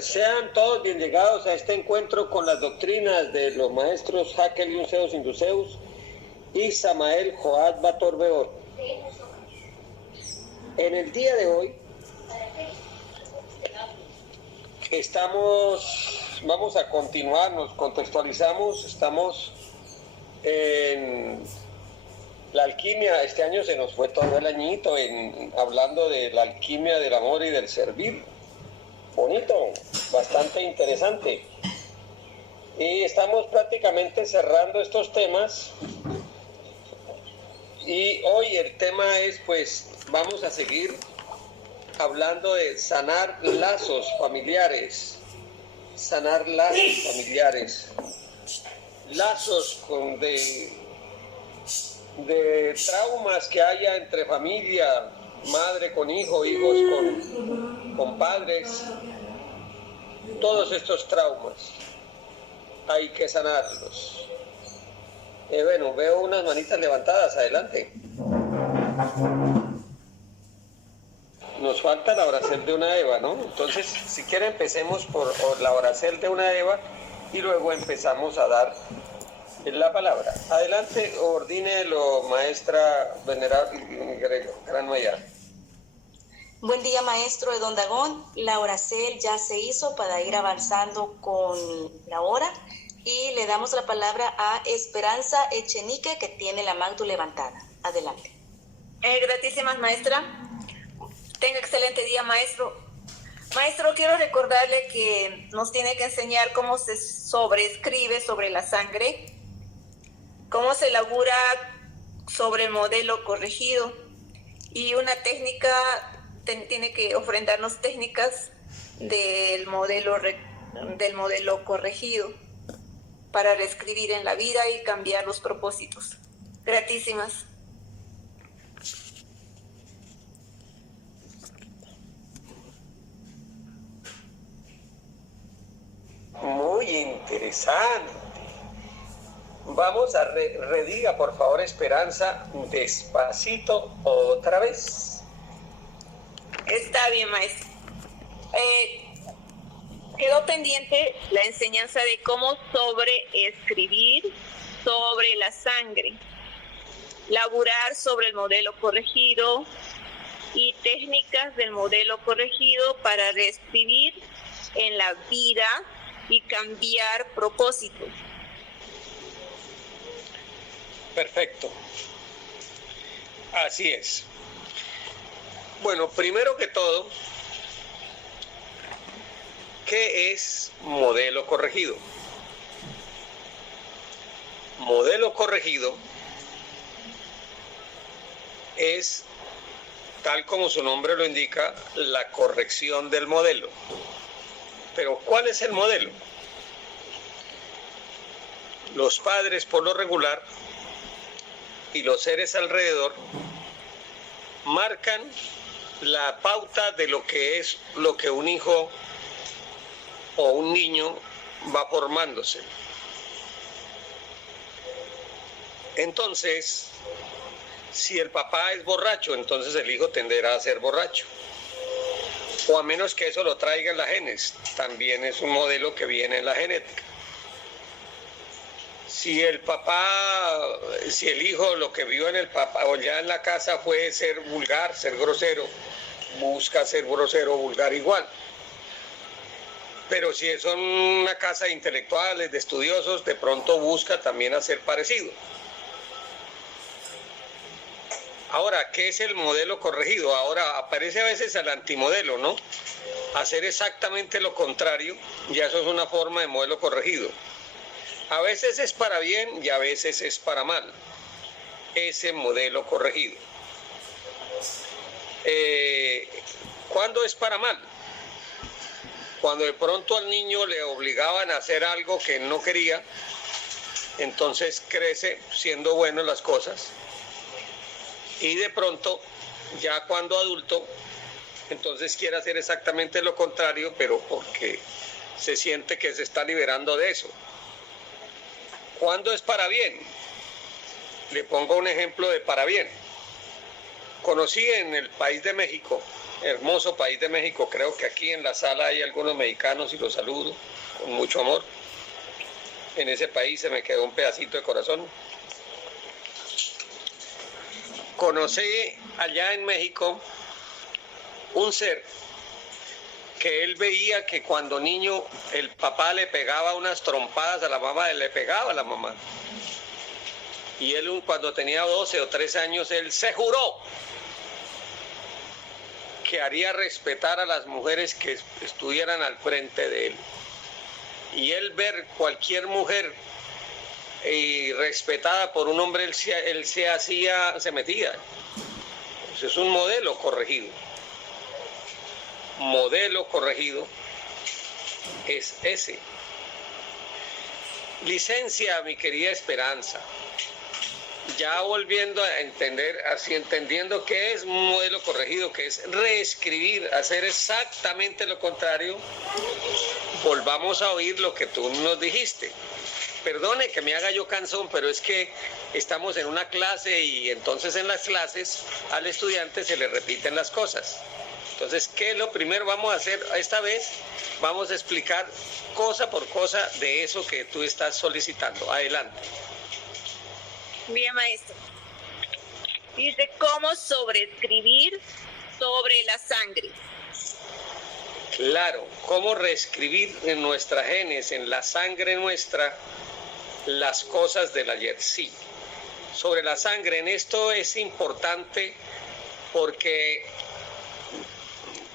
Sean todos bien llegados a este encuentro con las doctrinas de los maestros Hakel Yunseus Induceus y Samael Joad Batorbeor. En el día de hoy vamos a continuar, nos contextualizamos, estamos en la alquimia. Este año se nos fue todo el añito hablando de la alquimia del amor y del servir. Bonito, bastante interesante. Y estamos prácticamente cerrando estos temas. Y hoy el tema es, pues, vamos a seguir hablando de sanar lazos familiares. Sanar lazos familiares. Lazos de traumas que haya entre familia, madre con hijo, hijos con padres. Todos estos traumas hay que sanarlos. Bueno, veo unas manitas levantadas, adelante. Nos falta la oracel de una Eva, ¿no? Entonces, si quiere, empecemos por la oracel de una Eva y luego empezamos a dar la palabra. Adelante, ordínelo, maestra venerable Gran Maya. Buen día, maestro de Don Dagón. La oracel ya se hizo para ir avanzando con la hora y le damos la palabra a Esperanza Echenique, que tiene la mano levantada. Adelante. Gratísimas, maestra. Tenga excelente día, maestro. Maestro, quiero recordarle que nos tiene que enseñar cómo se sobreescribe sobre la sangre, cómo se elabora sobre el modelo corregido y una técnica. Tiene que ofrendarnos técnicas del modelo corregido para reescribir en la vida y cambiar los propósitos. Gratísimas. Muy interesante. Vamos a rediga, por favor, Esperanza, despacito otra vez. Está bien, maestro. Quedó pendiente la enseñanza de cómo sobreescribir sobre la sangre, laburar sobre el modelo corregido y técnicas del modelo corregido para reescribir en la vida y cambiar propósitos. Perfecto. Así es. Bueno, primero que todo, ¿qué es modelo corregido? Modelo corregido es, tal como su nombre lo indica, la corrección del modelo. Pero ¿cuál es el modelo? Los padres, por lo regular, y los seres alrededor marcan la pauta de lo que es lo que un hijo o un niño va formándose. Entonces, si el papá es borracho, entonces el hijo tenderá a ser borracho. O a menos que eso lo traiga en la genes, también es un modelo que viene en la genética. Si el hijo lo que vio en el papá o ya en la casa fue ser vulgar, ser grosero, busca ser grosero o vulgar igual. Pero si son una casa de intelectuales, de estudiosos, de pronto busca también hacer parecido. Ahora, ¿qué es el modelo corregido? Ahora aparece a veces el antimodelo, ¿no? Hacer exactamente lo contrario, ya eso es una forma de modelo corregido. A veces es para bien y a veces es para mal, ese modelo corregido. ¿Cuándo es para mal? Cuando de pronto al niño le obligaban a hacer algo que no quería, entonces crece siendo bueno en las cosas. Y de pronto, ya cuando adulto, entonces quiere hacer exactamente lo contrario, pero porque se siente que se está liberando de eso. ¿Cuándo es para bien? Le pongo un ejemplo de para bien. Conocí en el país de México hermoso país de México. Creo que aquí en la sala hay algunos mexicanos y los saludo con mucho amor. En ese país se me quedó un pedacito de corazón. Conocí allá en México un ser que él veía que cuando niño el papá le pegaba unas trompadas a la mamá, él le pegaba a la mamá. Y él cuando tenía 12 o 13 años, él se juró que haría respetar a las mujeres que estuvieran al frente de él. Y él ver cualquier mujer respetada por un hombre, él se metía. Eso es un modelo corregido. Modelo corregido es ese. Licencia, mi querida Esperanza. Ya volviendo a entender, así entendiendo qué es un modelo corregido, que es reescribir, hacer exactamente lo contrario, volvamos a oír lo que tú nos dijiste. Perdone que me haga yo cansón, pero es que estamos en una clase y entonces en las clases al estudiante se le repiten las cosas. Entonces, ¿qué es lo primero vamos a hacer? Esta vez vamos a explicar cosa por cosa de eso que tú estás solicitando. Adelante. Bien, maestro. Dice cómo sobreescribir sobre la sangre. Claro, cómo reescribir en nuestras genes, en la sangre nuestra, las cosas del ayer. Sí, sobre la sangre, en esto es importante porque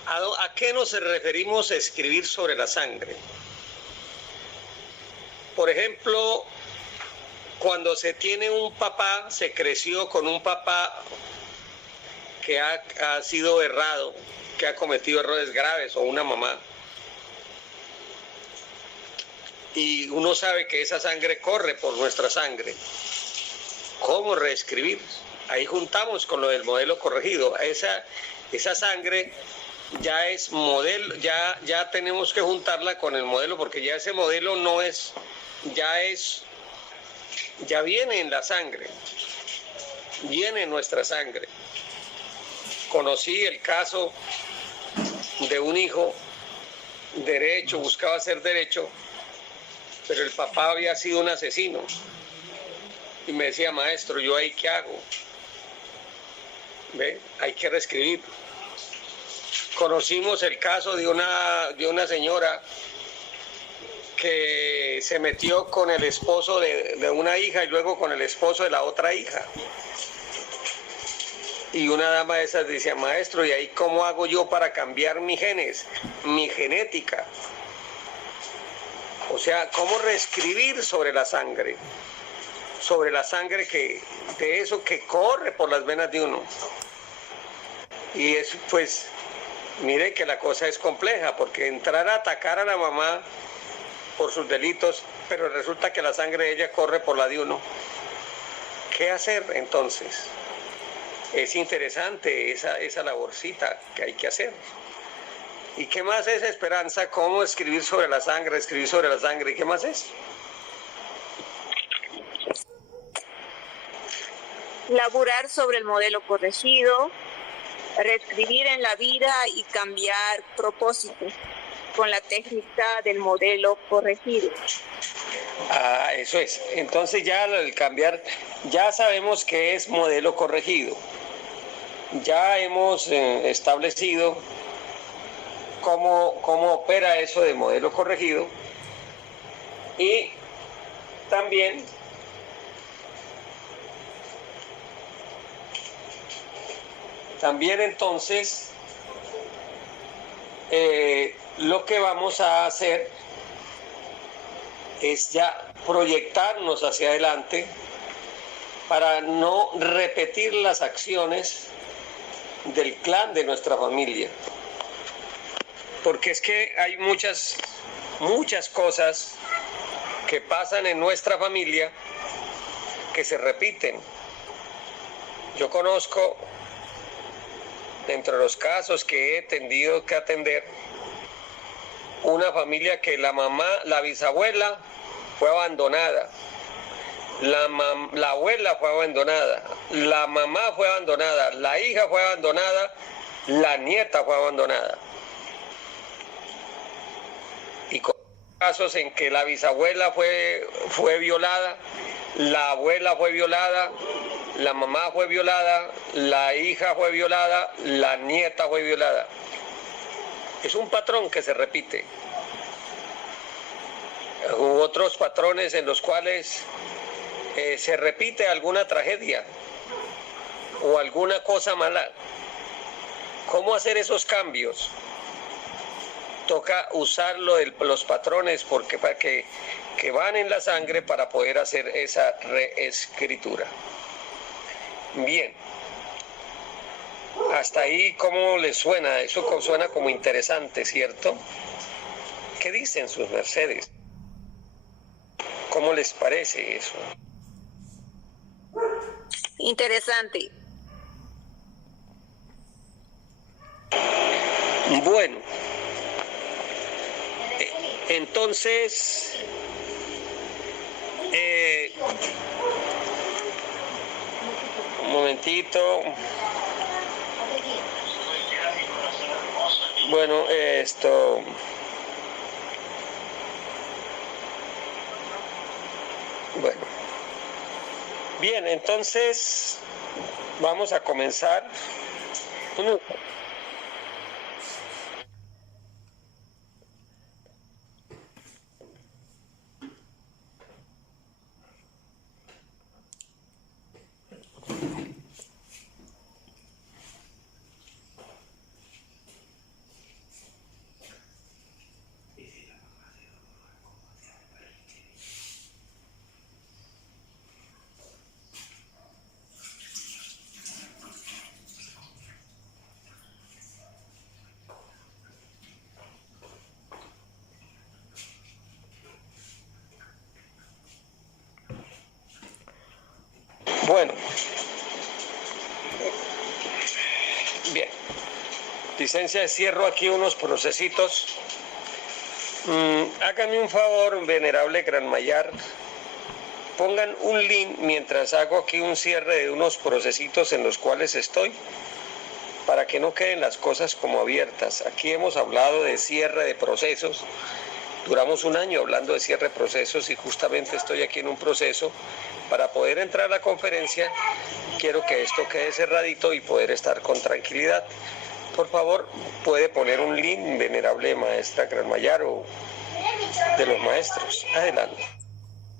¿a qué nos referimos a escribir sobre la sangre? Por ejemplo, cuando se tiene un papá, se creció con un papá que ha sido errado, que ha cometido errores graves, o una mamá. Y uno sabe que esa sangre corre por nuestra sangre. ¿Cómo reescribir? Ahí juntamos con lo del modelo corregido. Esa sangre ya es modelo, ya tenemos que juntarla con el modelo, porque ya ese modelo no es, ya viene en la sangre, viene en nuestra sangre. Conocí el caso de un hijo derecho, buscaba ser derecho, pero el papá había sido un asesino. Y me decía, maestro, ¿yo ahí qué hago? ¿Ve? Hay que reescribir. Conocimos el caso de una señora que se metió con el esposo de una hija y luego con el esposo de la otra hija. Y una dama de esas decía, maestro, ¿y ahí cómo hago yo para cambiar mis genes, mi genética? O sea, ¿cómo reescribir sobre la sangre? Sobre la sangre de eso que corre por las venas de uno. Y eso, pues, mire que la cosa es compleja, porque entrar a atacar a la mamá por sus delitos, pero resulta que la sangre de ella corre por la de uno. ¿Qué hacer entonces? Es interesante esa laborcita que hay que hacer. ¿Y qué más es, Esperanza? ¿Cómo escribir sobre la sangre, escribir sobre la sangre? ¿Y qué más es? Laborar sobre el modelo corregido, reescribir en la vida y cambiar propósitos con la técnica del modelo corregido. Ah, eso es. Entonces ya al cambiar, ya sabemos qué es modelo corregido. Ya hemos establecido cómo opera eso de modelo corregido. Y también entonces lo que vamos a hacer es ya proyectarnos hacia adelante para no repetir las acciones del clan de nuestra familia. Porque es que hay muchas cosas que pasan en nuestra familia que se repiten. Yo conozco, dentro de los casos que he tenido que atender, una familia que la bisabuela fue abandonada, la abuela fue abandonada, la mamá fue abandonada, la hija fue abandonada la nieta fue abandonada. Y con casos en que la bisabuela fue violada, la abuela fue violada, la mamá fue violada, la hija fue violada, la nieta fue violada. Es un patrón que se repite. Hubo otros patrones en los cuales se repite alguna tragedia o alguna cosa mala. ¿Cómo hacer esos cambios? Toca usar los patrones porque para que van en la sangre para poder hacer esa reescritura. Bien. Hasta ahí, ¿cómo les suena? Eso suena como interesante, ¿cierto? ¿Qué dicen sus mercedes? ¿Cómo les parece eso? Interesante. Bueno, entonces, un momentito. Bueno, bueno. Bien, entonces vamos a comenzar. Bueno, bien. Licencia, cierro aquí unos procesitos. Háganme un favor, venerable Gran Mayar. Pongan un link mientras hago aquí un cierre de unos procesitos en los cuales estoy, para que no queden las cosas como abiertas. Aquí hemos hablado de cierre de procesos. Duramos un año hablando de cierre de procesos y justamente estoy aquí en un proceso. Para poder entrar a la conferencia, quiero que esto quede cerradito y poder estar con tranquilidad. Por favor, puede poner un link, venerable maestra Gran Mayar o de los maestros. Adelante.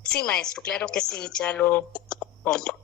Sí, maestro, claro que sí, ya lo pongo.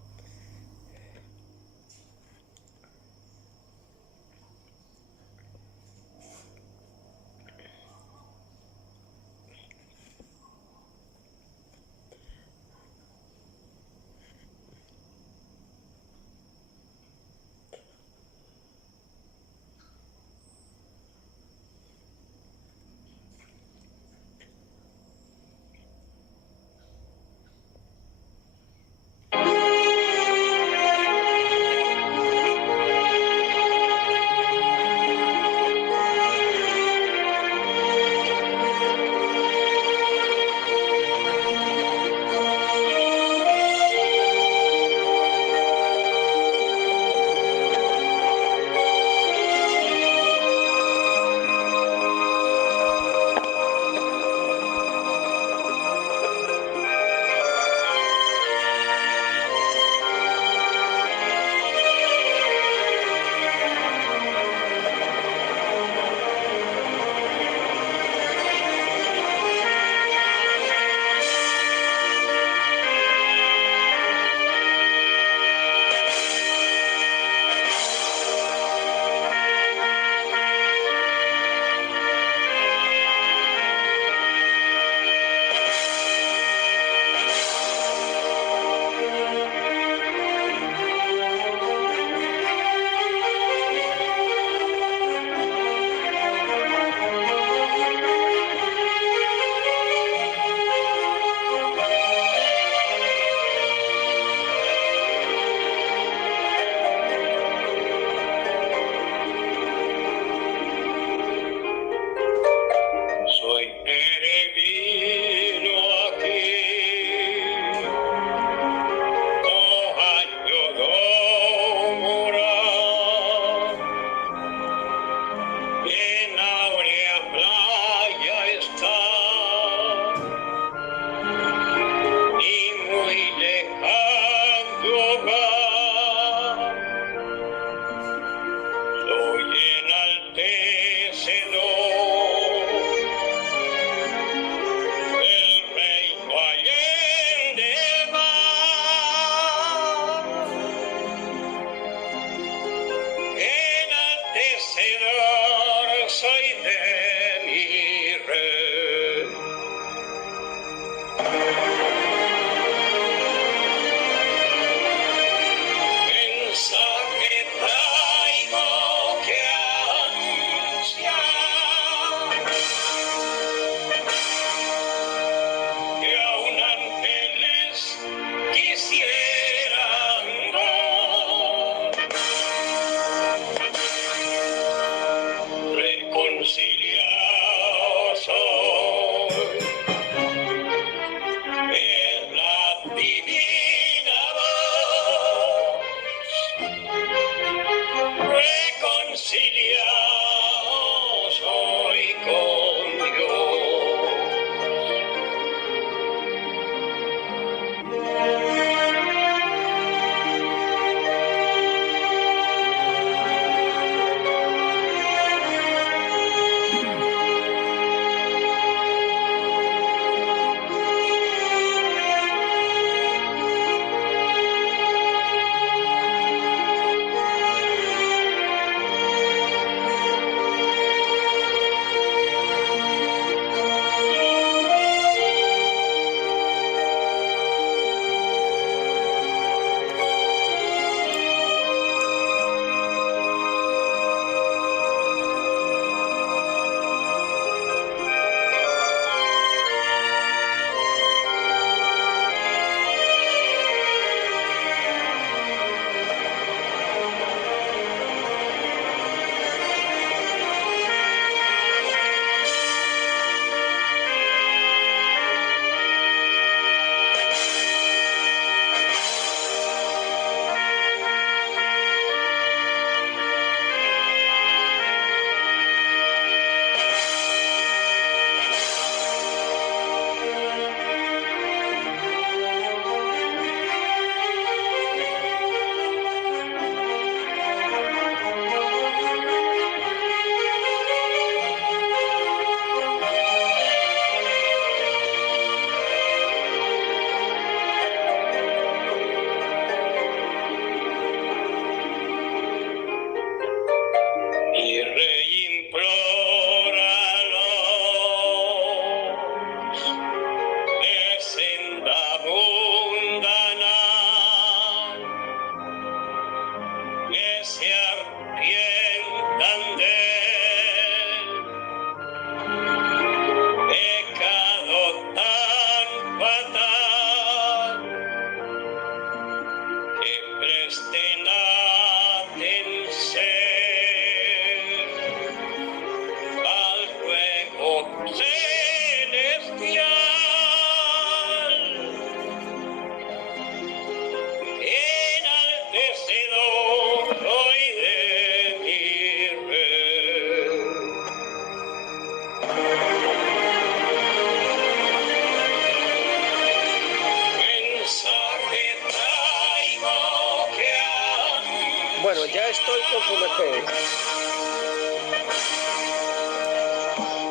estoy con su merced.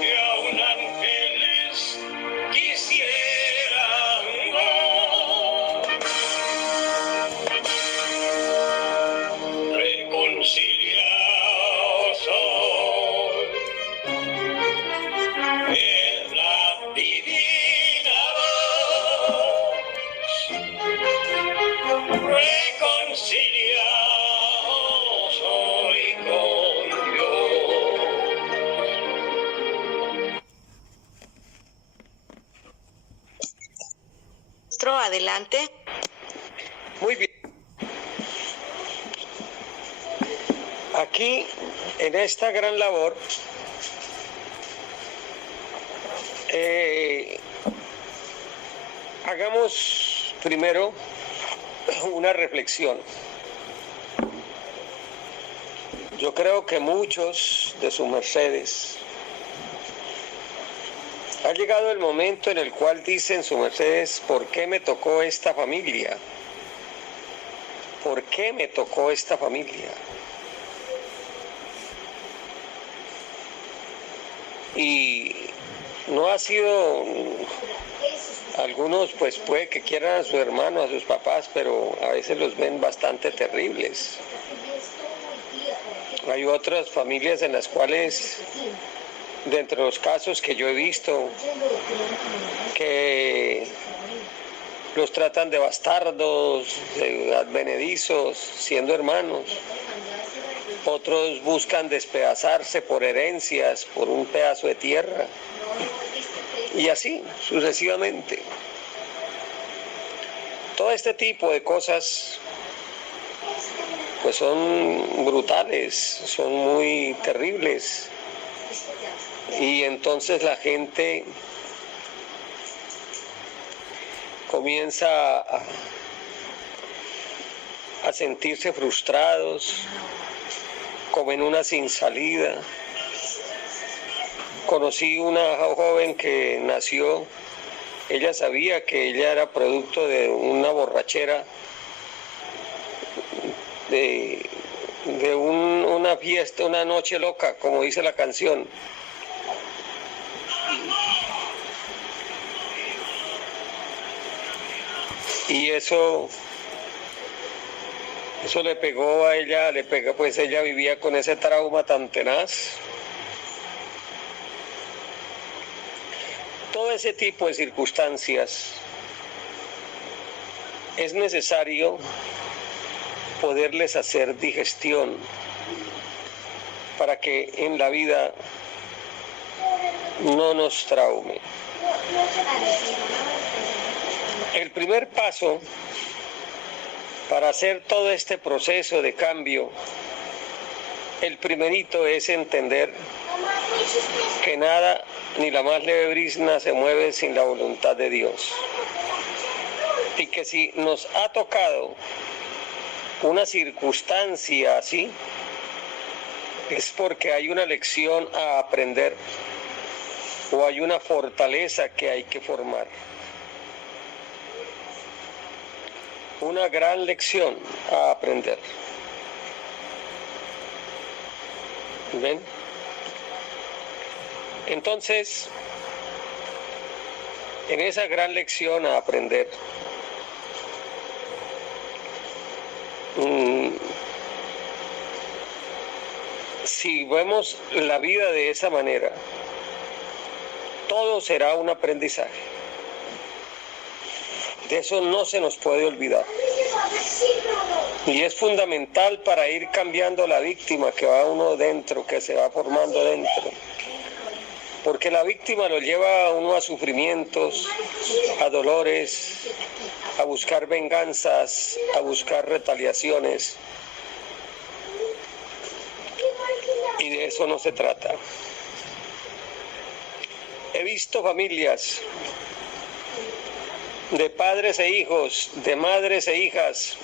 Y aún ángeles quisieran reconciliados hoy en la divina voz, reconciliados hoy con Dios. Maestro, adelante. Muy bien. Aquí, en esta gran labor, hagamos primero una reflexión. Yo creo que muchos de sus mercedes ha llegado el momento en el cual dicen sus mercedes: ¿por qué me tocó esta familia? ¿Por qué me tocó esta familia? Y no ha sido, algunos pues puede que quieran a su hermano, a sus papás, pero a veces los ven bastante terribles. Hay otras familias en las cuales, dentro de los casos que yo he visto, que los tratan de bastardos, de advenedizos, siendo hermanos. Otros buscan despedazarse por herencias, por un pedazo de tierra, y así sucesivamente. Todo este tipo de cosas pues son brutales, son muy terribles, y entonces la gente comienza a sentirse frustrados, como en una sin salida. Conocí una joven que nació, ella sabía que ella era producto de una borrachera, de una fiesta, una noche loca, como dice la canción. Y eso le pegó a ella, pues ella vivía con ese trauma tan tenaz. Todo ese tipo de circunstancias es necesario poderles hacer digestión para que en la vida no nos traume. El primer paso para hacer todo este proceso de cambio, el primerito es entender que nada, ni la más leve brisna se mueve sin la voluntad de Dios. Y que si nos ha tocado una circunstancia así, es porque hay una lección a aprender o hay una fortaleza que hay que formar. Una gran lección a aprender. ¿Ven? Entonces, en esa gran lección a aprender, si vemos la vida de esa manera, todo será un aprendizaje. De eso no se nos puede olvidar. Y es fundamental para ir cambiando la víctima que va uno dentro, que se va formando dentro. Porque la víctima lo lleva a uno a sufrimientos, a dolores, a buscar venganzas, a buscar retaliaciones. Y de eso no se trata. He visto familias de padres e hijos, de madres e hijas,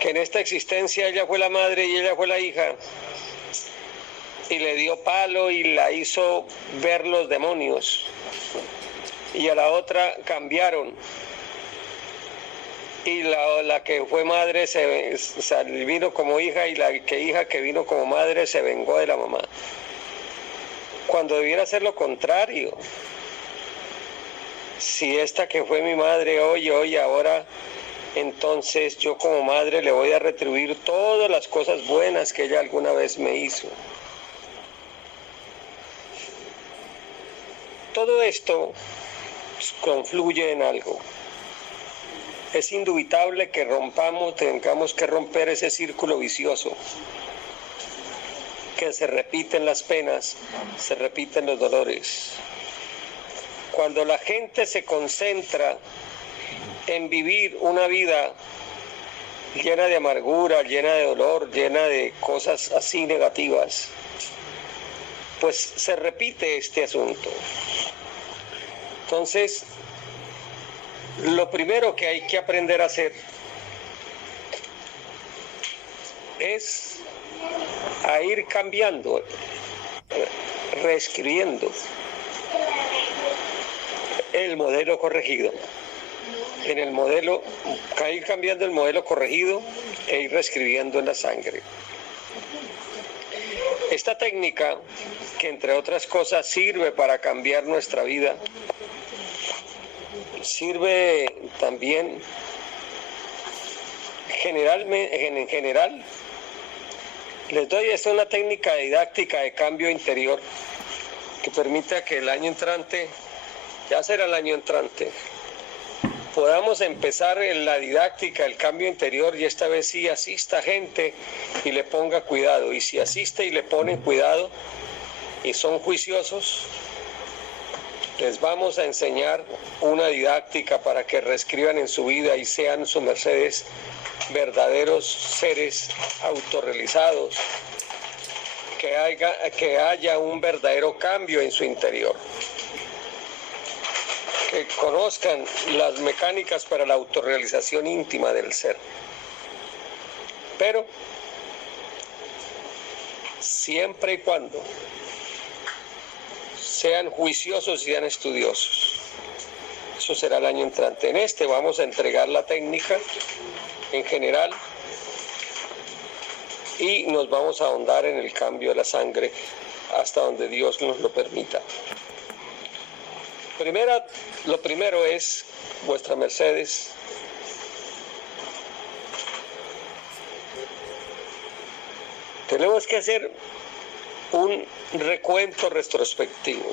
que en esta existencia ella fue la madre y ella fue la hija, y le dio palo y la hizo ver los demonios, y a la otra cambiaron, y la que fue madre vino como hija, y la hija que vino como madre se vengó de la mamá. Cuando debiera ser lo contrario. Si esta que fue mi madre hoy, ahora, entonces yo como madre le voy a retribuir todas las cosas buenas que ella alguna vez me hizo. Todo esto confluye en algo. Es indubitable que tengamos que romper ese círculo vicioso, que se repiten las penas, se repiten los dolores. Cuando la gente se concentra en vivir una vida llena de amargura, llena de dolor, llena de cosas así negativas, pues se repite este asunto. Entonces, lo primero que hay que aprender a hacer es a ir cambiando, reescribiendo el modelo corregido. En el modelo, ir cambiando el modelo corregido e ir reescribiendo en la sangre. Esta técnica, que entre otras cosas sirve para cambiar nuestra vida, sirve también en general. Les doy esta una técnica didáctica de cambio interior que permita que el año entrante, ya será el año entrante, podamos empezar en la didáctica, el cambio interior, y esta vez sí asista gente y le ponga cuidado. Y si asiste y le ponen cuidado y son juiciosos, les vamos a enseñar una didáctica para que reescriban en su vida y sean sus mercedes verdaderos seres autorrealizados, que haya un verdadero cambio en su interior, que conozcan las mecánicas para la autorrealización íntima del ser. Pero siempre y cuando sean juiciosos y sean estudiosos. Eso será el año entrante. En este vamos a entregar la técnica en general y nos vamos a ahondar en el cambio de la sangre hasta donde Dios nos lo permita. Lo primero es, vuestras mercedes, tenemos que hacer un recuento retrospectivo.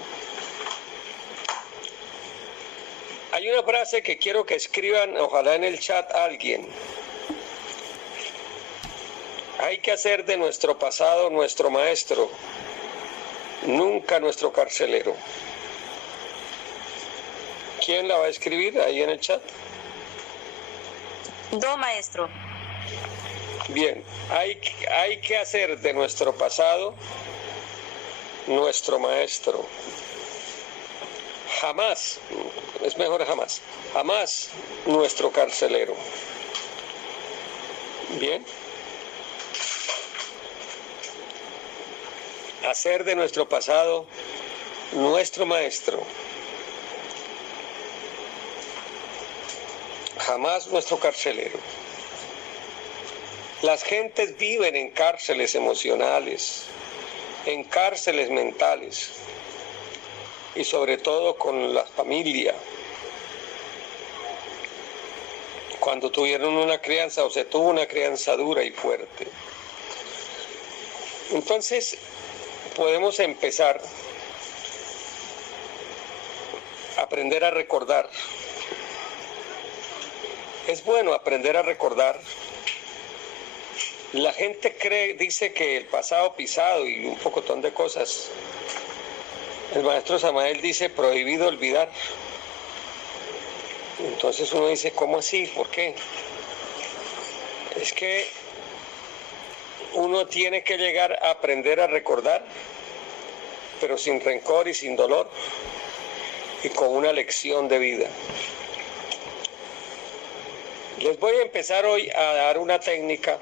Hay una frase que quiero que escriban, ojalá en el chat, alguien. Hay que hacer de nuestro pasado nuestro maestro, nunca nuestro carcelero. ¿Quién la va a escribir ahí en el chat? Yo, maestro. Bien, hay que hacer de nuestro pasado nuestro maestro. Jamás, es mejor jamás nuestro carcelero. Bien. Hacer de nuestro pasado nuestro maestro. Jamás nuestro carcelero. Las gentes viven en cárceles emocionales, en cárceles mentales y sobre todo con la familia. Cuando tuvieron una crianza o se tuvo una crianza dura y fuerte. Entonces podemos empezar a aprender a recordar. Es bueno aprender a recordar. La gente dice que el pasado pisado y un pocotón de cosas. El maestro Samael dice prohibido olvidar. Entonces uno dice, ¿cómo así? ¿Por qué? Es que uno tiene que llegar a aprender a recordar, pero sin rencor y sin dolor, y con una lección de vida. Les voy a empezar hoy a dar una técnica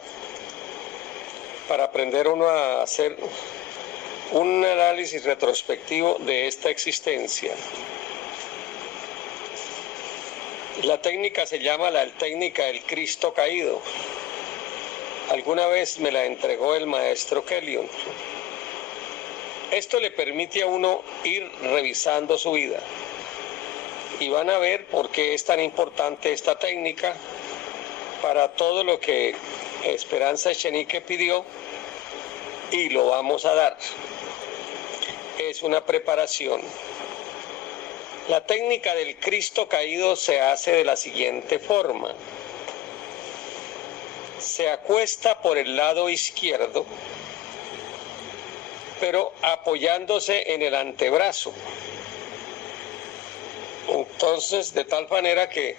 para aprender uno a hacer un análisis retrospectivo de esta existencia. La técnica se llama la técnica del Cristo caído. Alguna vez me la entregó el maestro Kellyon. Esto le permite a uno ir revisando su vida. Y van a ver por qué es tan importante esta técnica para todo lo que Esperanza Echenique pidió, y lo vamos a dar. Es una preparación. La técnica del Cristo caído se hace de la siguiente forma. Se acuesta por el lado izquierdo, pero apoyándose en el antebrazo. Entonces, de tal manera que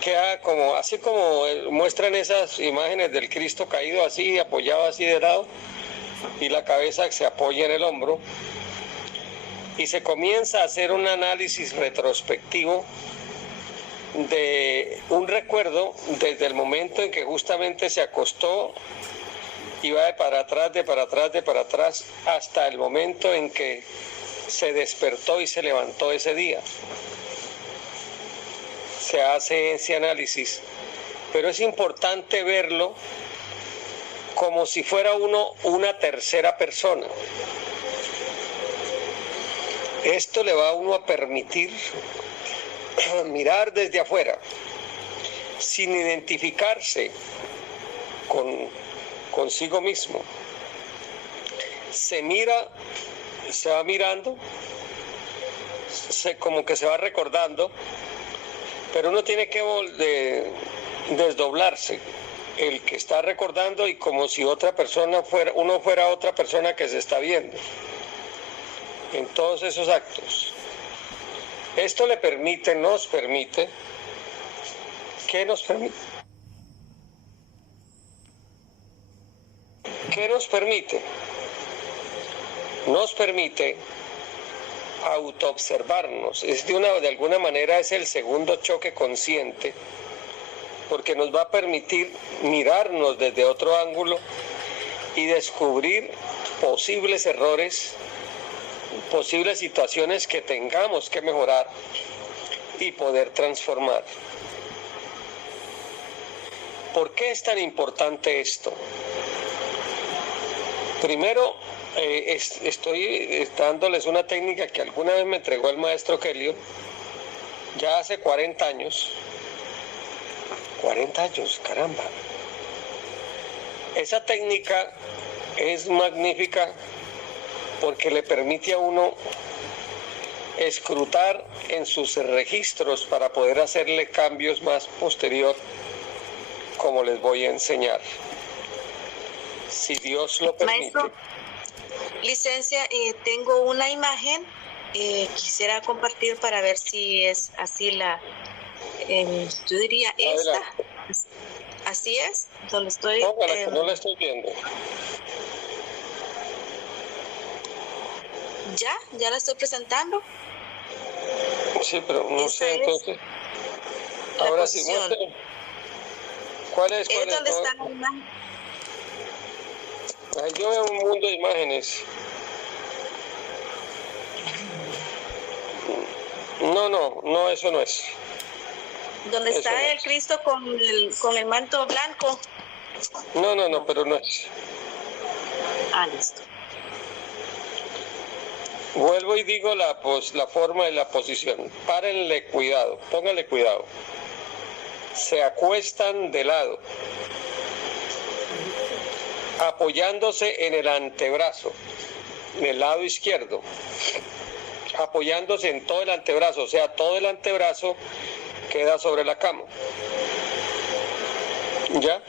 queda como, así como muestran esas imágenes del Cristo caído, así, apoyado así de lado, y la cabeza se apoya en el hombro, y se comienza a hacer un análisis retrospectivo de un recuerdo desde el momento en que justamente se acostó y va de para atrás, hasta el momento en que se despertó y se levantó ese día. Se hace ese análisis, pero es importante verlo como si fuera uno una tercera persona. Esto le va a uno a permitir mirar desde afuera, sin identificarse consigo mismo. Se mira, se va mirando, como que se va recordando, pero uno tiene que desdoblarse, el que está recordando, y como si otra persona uno fuera otra persona que se está viendo en todos esos actos. Esto nos permite, ¿qué nos permite? ¿Qué nos permite? Nos permite autoobservarnos. De alguna manera es el segundo choque consciente, porque nos va a permitir mirarnos desde otro ángulo y descubrir posibles errores, posibles situaciones que tengamos que mejorar y poder transformar. ¿Por qué es tan importante esto? Primero, estoy dándoles una técnica que alguna vez me entregó el maestro Kellyon, ya hace 40 años. 40 años, caramba. Esa técnica es magnífica porque le permite a uno escrutar en sus registros para poder hacerle cambios más posterior, como les voy a enseñar, si Dios lo permite. Maestro, licencia, tengo una imagen, quisiera compartir para ver si es así yo diría esta. Adelante. Así es, donde estoy. Póngala, que no la estoy viendo. Ya la estoy presentando. Sí, pero no Esa sé, es entonces. la Ahora sí, posición. muestre. ¿Cuál es? Es donde está la imagen. Ay, yo veo un mundo de imágenes. No, eso no es. Donde Eso está no el es. Cristo con el manto blanco. No, pero no es. Listo. Vuelvo y digo la forma y la posición. Párenle cuidado, pónganle cuidado. Se acuestan de lado, apoyándose en el antebrazo, en el lado izquierdo, apoyándose en todo el antebrazo, o sea, todo el antebrazo queda sobre la cama. ¿Ya?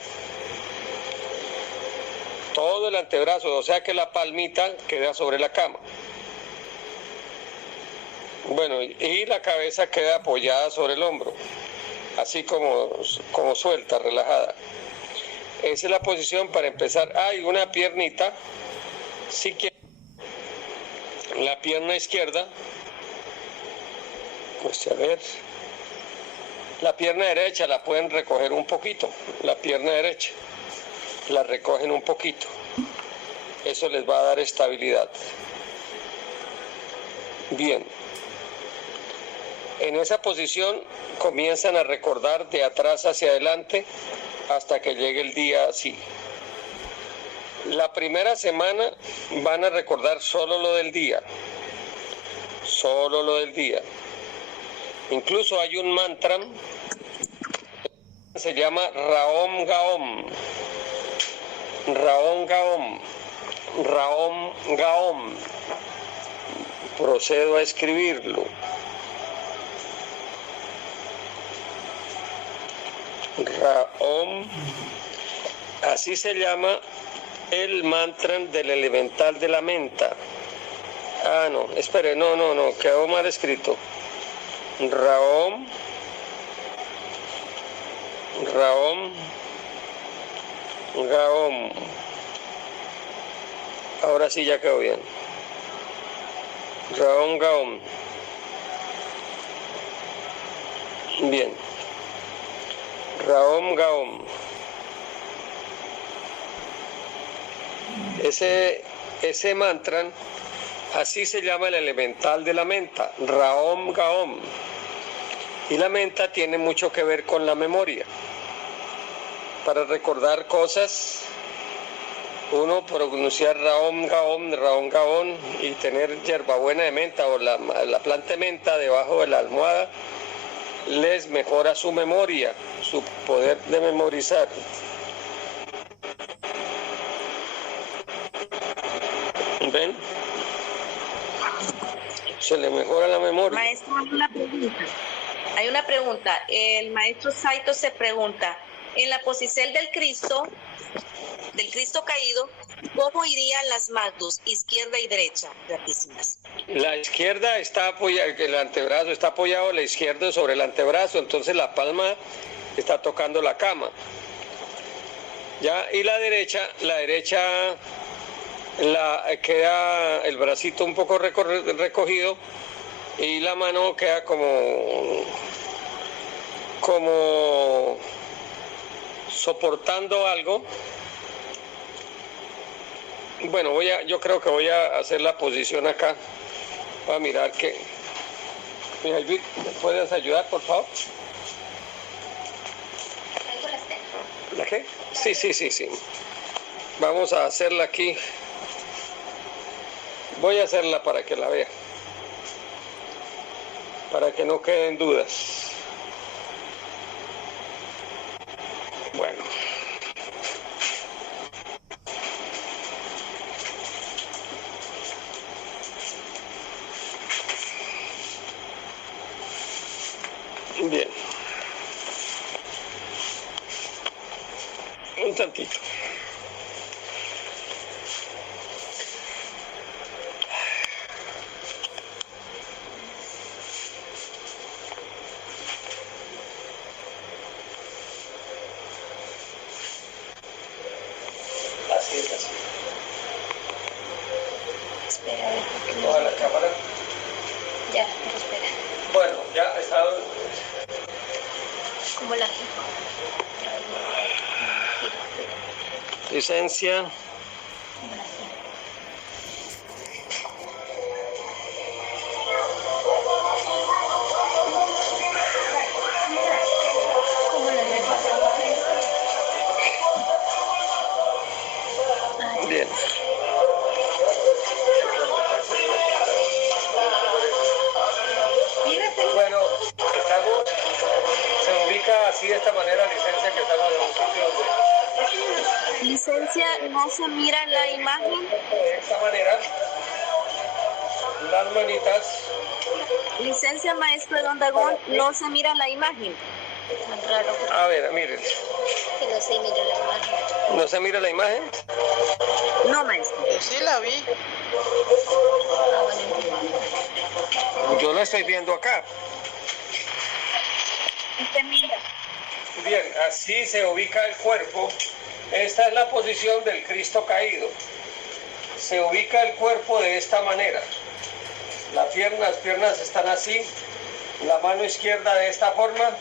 Todo el antebrazo, o sea que la palmita queda sobre la cama. Bueno, y la cabeza queda apoyada sobre el hombro, así como suelta, relajada. Esa es la posición para empezar. Hay una piernita, si quieren, la pierna izquierda, pues a ver, la pierna derecha la pueden recoger un poquito, la pierna derecha, la recogen un poquito, eso les va a dar estabilidad. Bien. En esa posición comienzan a recordar de atrás hacia adelante hasta que llegue el día así. La primera semana van a recordar solo lo del día. Solo lo del día. Incluso hay un mantra, se llama Raom Gaom. Raom Gaom. Raom Gaom. Procedo a escribirlo. Raom. Así se llama el mantra del elemental de la menta. Ah, no, espere, no, quedó mal escrito. Raom. Raom. Gaom. Ahora sí ya quedó bien. Raom Gaom. Bien. Raom Gaom. Ese mantra, así se llama el elemental de la menta, Raom Gaom. Y la menta tiene mucho que ver con la memoria. Para recordar cosas, uno pronunciar Raom Gaom y tener hierbabuena de menta o la planta de menta debajo de la almohada, les mejora su memoria, su poder de memorizar. ¿Ven? Se le mejora la memoria. Maestro, hay una pregunta. El maestro Saito se pregunta, en la posición del Cristo caído, ¿cómo irían las manos izquierda y derecha? Gratísimas. La izquierda está apoyada, el antebrazo está apoyado a la izquierda sobre el antebrazo, entonces la palma está tocando la cama. ¿Ya? Y la derecha queda el bracito un poco recogido y la mano queda como soportando algo. Bueno, yo creo que voy a hacer la posición acá. Voy a mirar que... Mira, ¿me puedes ayudar, por favor? ¿La qué? Sí. Vamos a hacerla aquí. Voy a hacerla para que la vea. Para que no queden dudas. Bueno. Bien. Un tantito. Así es, así. Espera, a ver, porque Toda la cámara. ya, pero espera. Bueno, ya está. ¿Cómo la giro? Licencia. ¿Cómo la giro? ¿Cómo la giro? Bien. Bueno, se ubica así de esta manera, licencia, que estamos en un sitio donde... Licencia, ¿no se mira la imagen? De esta manera, las manitas... Licencia, maestro de Don Dagón, ¿no se mira la imagen? Tan raro A ver, miren. que no se mire la imagen. ¿No se mira la imagen? No, maestro. Yo sí la vi. Ah, bueno. Yo la estoy viendo acá. Usted mira. Bien, así se ubica el cuerpo. Esta es la posición del Cristo caído. Se ubica el cuerpo de esta manera. Las piernas están así. La mano izquierda de esta forma.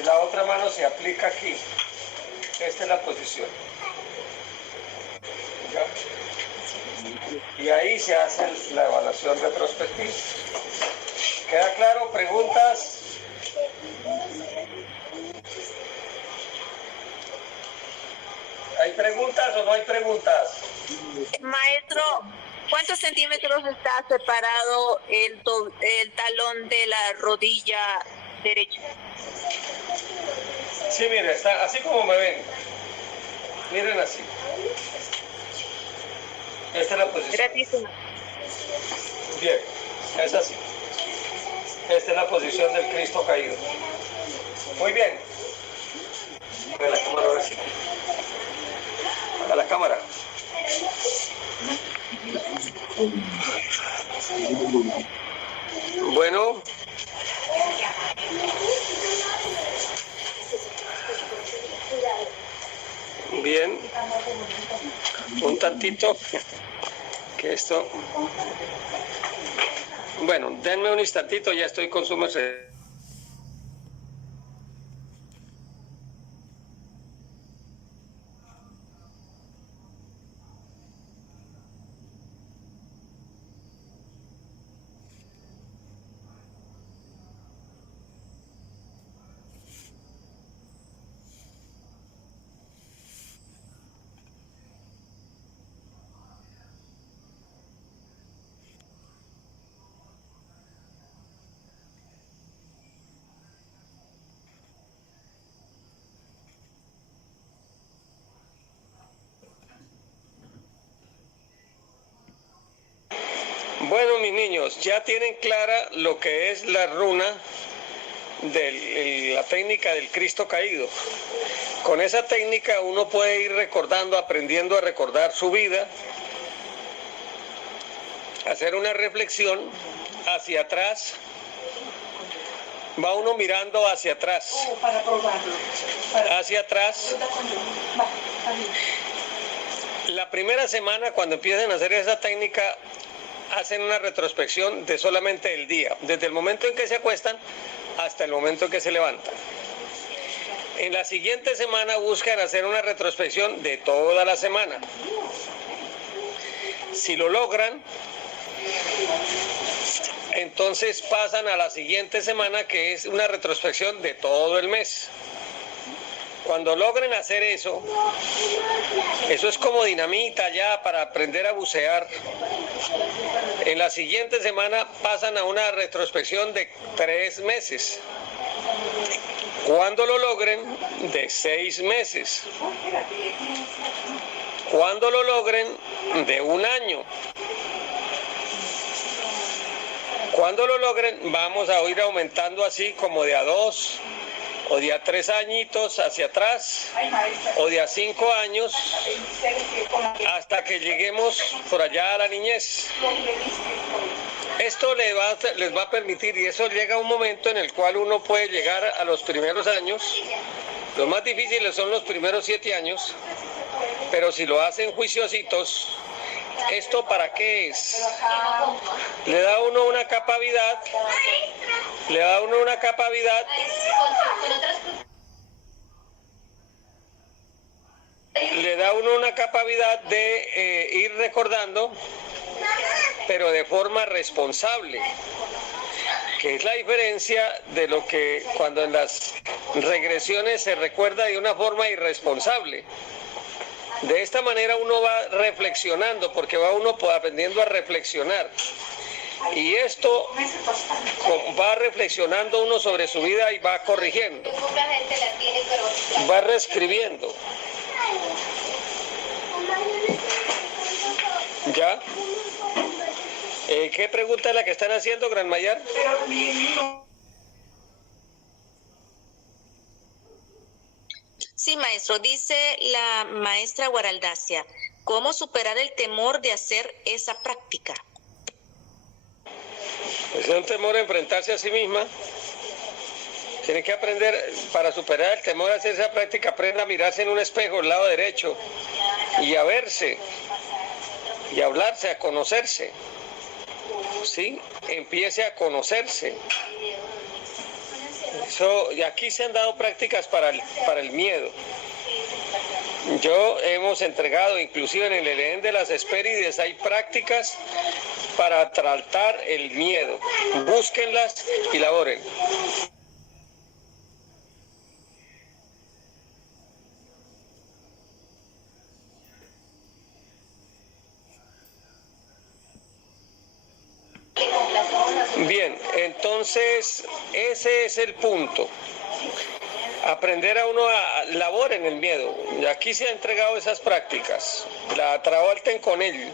Y la otra mano se aplica aquí. Esta es la posición. ¿Ya? Y ahí se hace la evaluación retrospectiva. ¿Queda claro? ¿Preguntas? ¿Hay preguntas o no hay preguntas? Maestro, ¿cuántos centímetros está separado el talón de la rodilla derecha? Sí, mire, está así como me ven. Miren así. Esta es la posición. Gratísimo. Bien, es así. Esta es la posición del Cristo caído. Muy bien. A la cámara ahora sí. A la cámara. Bueno. Bien. Un tantito. Que esto... Bueno, denme un instantito, ya estoy con su merced. Bueno, mis niños, ya tienen clara lo que es la runa de la técnica del Cristo caído. Con esa técnica uno puede ir recordando, aprendiendo a recordar su vida, hacer una reflexión hacia atrás. Va uno mirando hacia atrás. Hacia atrás. La primera semana, cuando empiecen a hacer esa técnica, hacen una retrospección de solamente el día, desde el momento en que se acuestan hasta el momento en que se levantan. En la siguiente semana buscan hacer una retrospección de toda la semana. Si lo logran, entonces pasan a la siguiente semana, que es una retrospección de todo el mes. Cuando logren hacer eso, eso es como dinamita ya para aprender a bucear. En la siguiente semana pasan a una retrospección de 3 meses. Cuando lo logren, de 6 meses. Cuando lo logren, de 1 año. Cuando lo logren, vamos a ir aumentando así como de a 2 o de a 3 añitos hacia atrás, o de a 5 años, hasta que lleguemos por allá a la niñez. Esto les va a permitir, y eso llega a un momento en el cual uno puede llegar a los primeros años. Lo más difíciles son los primeros 7 años, pero si lo hacen juiciositos, ¿esto para qué es? Le da a uno una capacidad, le da a uno una capacidad de ir recordando, pero de forma responsable, que es la diferencia de lo que cuando en las regresiones se recuerda de una forma irresponsable. De esta manera uno va reflexionando, porque va uno aprendiendo a reflexionar. Y esto va reflexionando uno sobre su vida y va corrigiendo. Va reescribiendo. ¿Ya? ¿Qué pregunta es la que están haciendo, Gran Mayar? Sí, maestro, dice la maestra Guaraldacia, ¿cómo superar el temor de hacer esa práctica? Es un temor a enfrentarse a sí misma. Tiene que aprender, para superar el temor a hacer esa práctica, aprenda a mirarse en un espejo al lado derecho y a verse, y a hablarse, a conocerse. ¿Sí? Empiece a conocerse. Y aquí se han dado prácticas para el miedo. Yo hemos entregado, inclusive en el ELEN de las Hespérides hay prácticas para tratar el miedo. Búsquenlas y laboren. Bien, entonces ese es el punto. Aprender a uno a laborar en el miedo. Y aquí se ha entregado esas prácticas. La trabajen con él,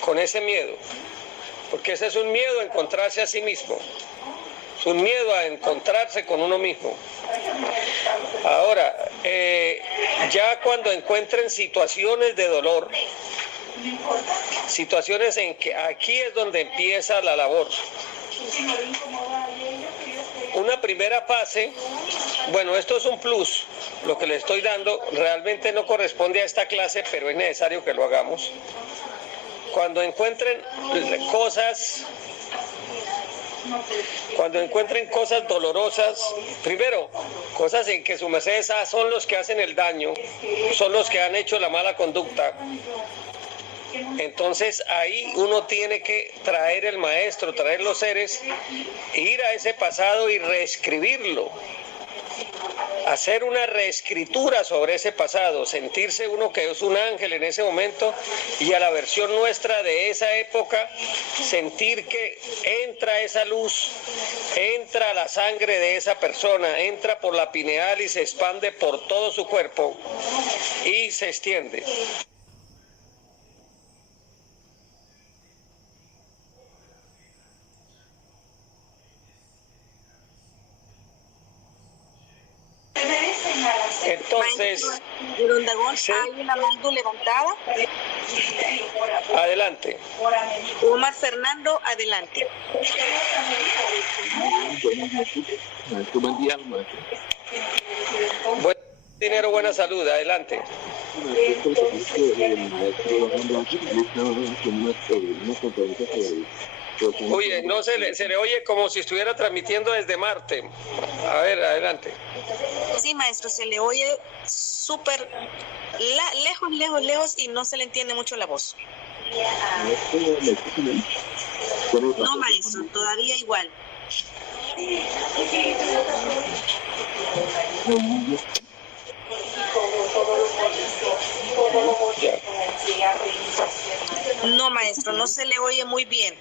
con ese miedo. Porque ese es un miedo a encontrarse a sí mismo. Es un miedo a encontrarse con uno mismo. Ahora, ya cuando encuentren situaciones de dolor, situaciones en que aquí es donde empieza la labor. Una primera fase, bueno, esto es un plus, lo que le estoy dando realmente no corresponde a esta clase, pero es necesario que lo hagamos. Cuando encuentren cosas dolorosas, primero, cosas en que su merced son los que hacen el daño, son los que han hecho la mala conducta. Entonces ahí uno tiene que traer el maestro, traer los seres, ir a ese pasado y reescribirlo, hacer una reescritura sobre ese pasado, sentirse uno que es un ángel en ese momento y a la versión nuestra de esa época, sentir que entra esa luz, entra la sangre de esa persona, entra por la pineal y se expande por todo su cuerpo y se extiende. Entonces, ¿sí? Hay una mano levantada. Adelante. Omar Fernando, adelante. Buen día, maestro. Buen dinero, buena salud, adelante. Oye, no se le oye como si estuviera transmitiendo desde Marte. A ver, adelante. Sí, maestro, se le oye súper lejos y no se le entiende mucho la voz. No, maestro, todavía igual. No, maestro, no se le oye muy bien.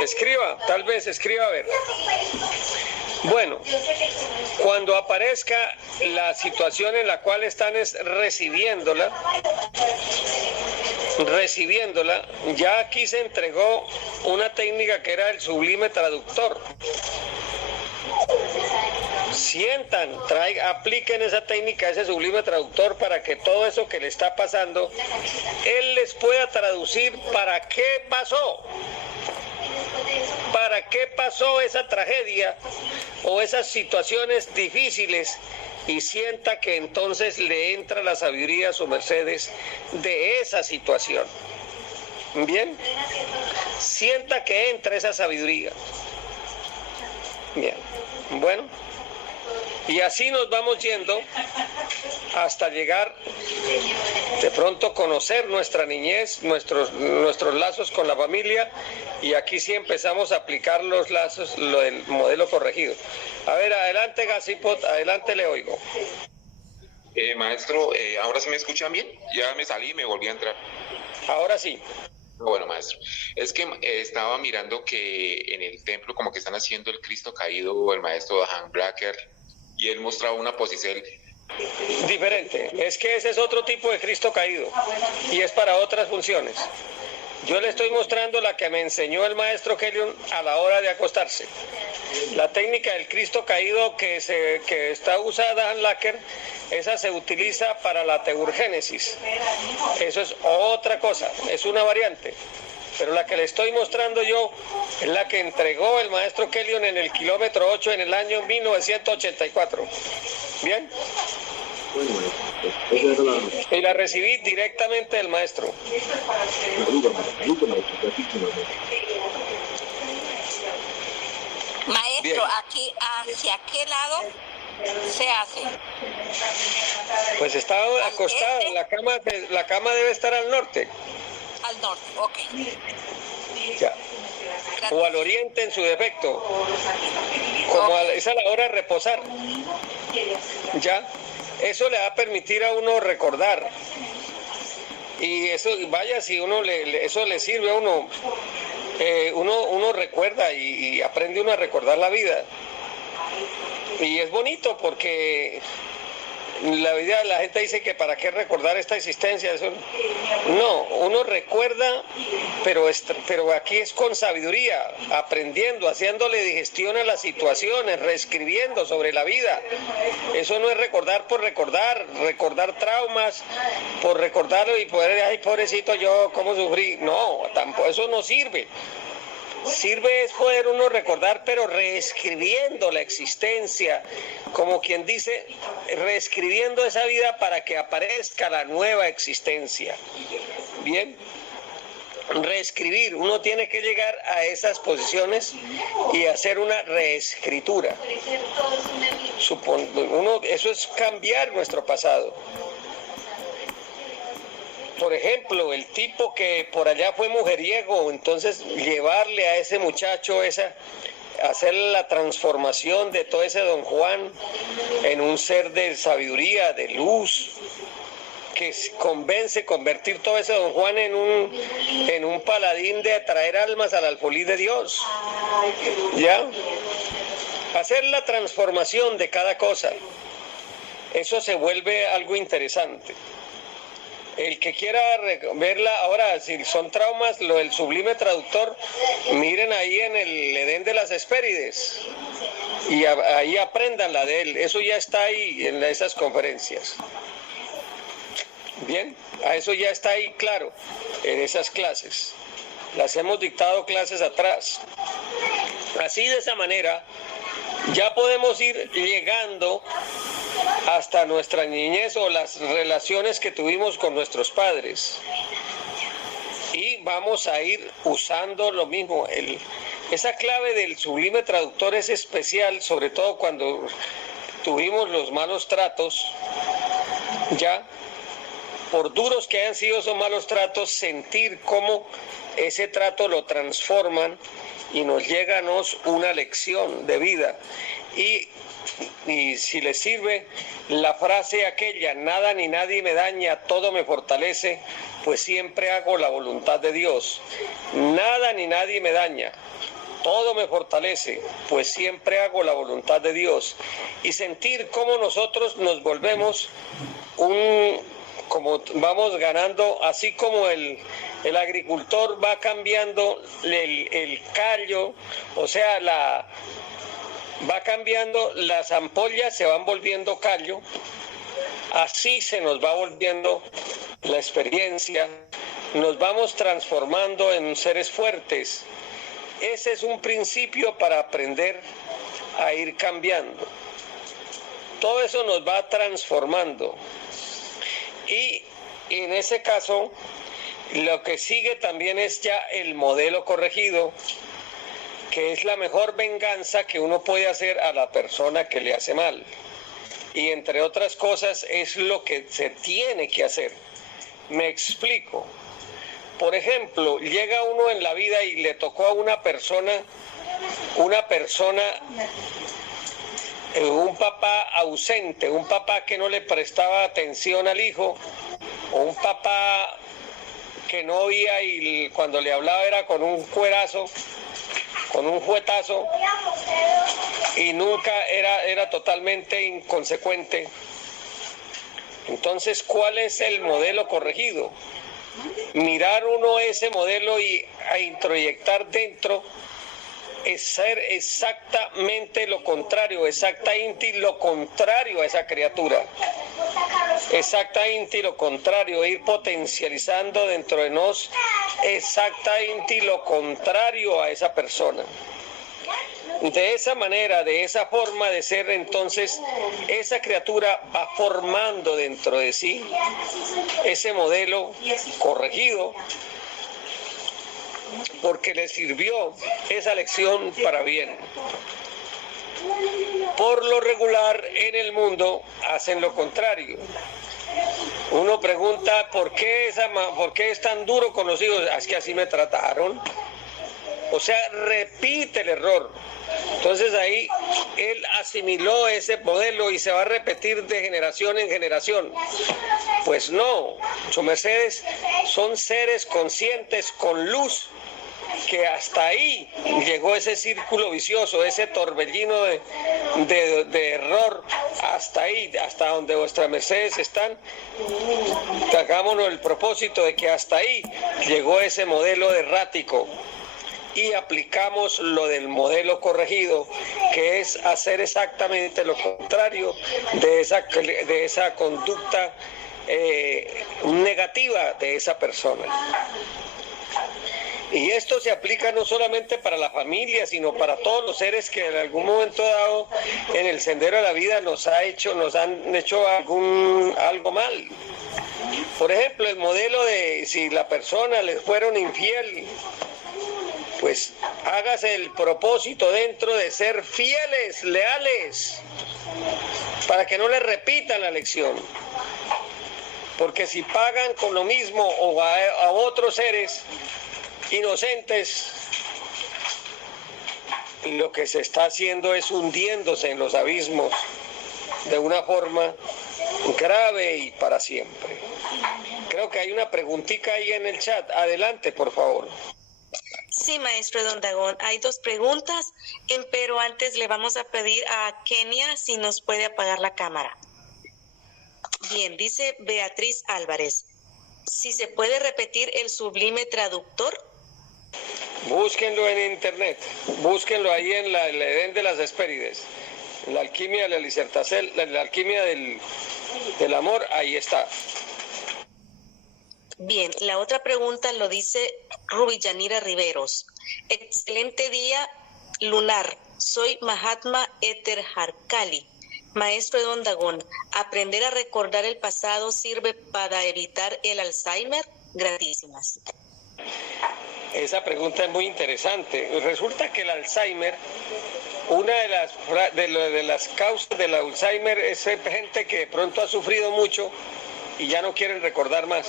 Escriba, tal vez escriba, a ver. Bueno, cuando aparezca la situación en la cual están recibiéndola, ya aquí se entregó una técnica que era el sublime traductor. Sientan, apliquen esa técnica, ese sublime traductor, para que todo eso que le está pasando, él les pueda traducir para qué pasó. ¿Para qué pasó esa tragedia o esas situaciones difíciles? Y sienta que entonces le entra la sabiduría a su mercedes de esa situación. ¿Bien? Sienta que entra esa sabiduría. Bien. Bueno. Y así nos vamos yendo hasta llegar de pronto conocer nuestra niñez, nuestros lazos con la familia, y aquí sí empezamos a aplicar los lazos, lo del modelo corregido. A ver, adelante Gacipot, adelante, le oigo. Maestro, ¿ahora sí me escuchan bien? Ya me salí y me volví a entrar. Ahora sí. Bueno, maestro, es que estaba mirando que en el templo como que están haciendo el Cristo caído, el maestro Han Blacker, y él mostraba una posición diferente. Es que ese es otro tipo de Cristo caído y es para otras funciones. Yo le estoy mostrando la que me enseñó el maestro Kellyon a la hora de acostarse. La técnica del Cristo caído que está usada en Lacker, esa se utiliza para la teurgénesis. Eso es otra cosa, es una variante. Pero la que le estoy mostrando yo es la que entregó el maestro Kellyon en el kilómetro 8 en el año 1984. ¿Bien? Y la recibí directamente del maestro. Maestro, Bien. aquí hacia qué lado se hace? Pues está acostada, la cama debe estar al norte, Al norte, ok. ya, o al oriente en su defecto, como es a la hora de reposar, ya, eso le va a permitir a uno recordar, y eso, vaya, si eso le sirve a uno, uno recuerda y aprende uno a recordar la vida, y es bonito porque la vida, la gente dice que para qué recordar esta existencia, eso no, uno recuerda, pero aquí es con sabiduría, aprendiendo, haciéndole digestión a las situaciones, reescribiendo sobre la vida. Eso no es recordar por recordar traumas, por recordarlo y poder, ay, pobrecito yo, cómo sufrí. No, tampoco, eso no sirve. Sirve es poder uno recordar, pero reescribiendo la existencia, como quien dice, reescribiendo esa vida para que aparezca la nueva existencia. Bien, reescribir, uno tiene que llegar a esas posiciones y hacer una reescritura. Eso es cambiar nuestro pasado. Por ejemplo, el tipo que por allá fue mujeriego, entonces llevarle a ese muchacho hacer la transformación de todo ese don Juan en un ser de sabiduría, de luz, que convertir todo ese don Juan en un paladín de atraer almas al alfolí de Dios. ¿Ya? Hacer la transformación de cada cosa. Eso se vuelve algo interesante. El que quiera verla, ahora, si son traumas, lo del Sublime Traductor, miren ahí en el Edén de las Hespérides y ahí aprendan la de él. Eso ya está ahí en esas conferencias. Bien, a eso ya está ahí claro en esas clases. Las hemos dictado clases atrás. Así, de esa manera, ya podemos ir llegando hasta nuestra niñez o las relaciones que tuvimos con nuestros padres. Y vamos a ir usando lo mismo. Esa clave del Sublime Traductor es especial, sobre todo cuando tuvimos los malos tratos, ya, por duros que hayan sido esos malos tratos, sentir cómo ese trato lo transforman y nos llega una lección de vida. Y si les sirve la frase aquella, nada ni nadie me daña, todo me fortalece, pues siempre hago la voluntad de Dios. Nada ni nadie me daña, todo me fortalece, pues siempre hago la voluntad de Dios. Y sentir cómo nosotros nos volvemos como vamos ganando, así como el agricultor va cambiando el callo, o sea, va cambiando, las ampollas se van volviendo callo, así se nos va volviendo la experiencia, nos vamos transformando en seres fuertes. Ese es un principio para aprender a ir cambiando. Todo eso nos va transformando. Y en ese caso, lo que sigue también es ya el modelo corregido, que es la mejor venganza que uno puede hacer a la persona que le hace mal. Y entre otras cosas es lo que se tiene que hacer. Me explico. Por ejemplo, llega uno en la vida y le tocó a una persona, un papá ausente, un papá que no le prestaba atención al hijo, o un papá que no oía y cuando le hablaba era con un cuerazo, con un fuetazo, y nunca era totalmente inconsecuente. Entonces, ¿cuál es el modelo corregido? Mirar uno ese modelo y a introyectar dentro es ser exactamente lo contrario, exactamente lo contrario a esa criatura. Exactamente lo contrario, ir potencializando dentro de nos exactamente lo contrario a esa persona. De esa manera, de esa forma de ser, entonces, esa criatura va formando dentro de sí ese modelo corregido, porque le sirvió esa lección para bien. por lo regular en el mundo hacen lo contrario. Uno pregunta, ¿por qué es tan duro con los hijos? Es que así me trataron. O sea, repite el error. Entonces ahí él asimiló ese modelo y se va a repetir de generación en generación. Pues no, su mercedes son seres conscientes con luz, que hasta ahí llegó ese círculo vicioso, ese torbellino de error, hasta ahí, hasta donde vuestras mercedes están. Hagámonos el propósito de que hasta ahí llegó ese modelo errático y aplicamos lo del modelo corregido, que es hacer exactamente lo contrario de esa conducta negativa de esa persona. Y esto se aplica no solamente para la familia, sino para todos los seres que en algún momento dado en el sendero de la vida nos han hecho algo mal. Por ejemplo, el modelo de si la persona les fueron infiel, pues hágase el propósito dentro de ser fieles, leales, para que no les repitan la lección. Porque si pagan con lo mismo o a otros seres inocentes, lo que se está haciendo es hundiéndose en los abismos de una forma grave y para siempre. Creo que hay una preguntita ahí en el chat. Adelante, por favor. Sí, maestro Don Dagón, hay dos preguntas, pero antes le vamos a pedir a Kenia si nos puede apagar la cámara. Bien, dice Beatriz Álvarez, si se puede repetir el sublime traductor. Búsquenlo en internet, búsquenlo ahí en el Edén de las Hespérides, la alquimia de la Licertacel, la alquimia del amor, ahí está. Bien, la otra pregunta lo dice Rubillanira Riveros. Excelente día lunar, soy Mahatma Ether Harkali. Maestro Don Dagón, ¿aprender a recordar el pasado sirve para evitar el Alzheimer? Gratísimas. Esa pregunta es muy interesante. Resulta que el Alzheimer, una de las causas del Alzheimer es gente que de pronto ha sufrido mucho y ya no quieren recordar más.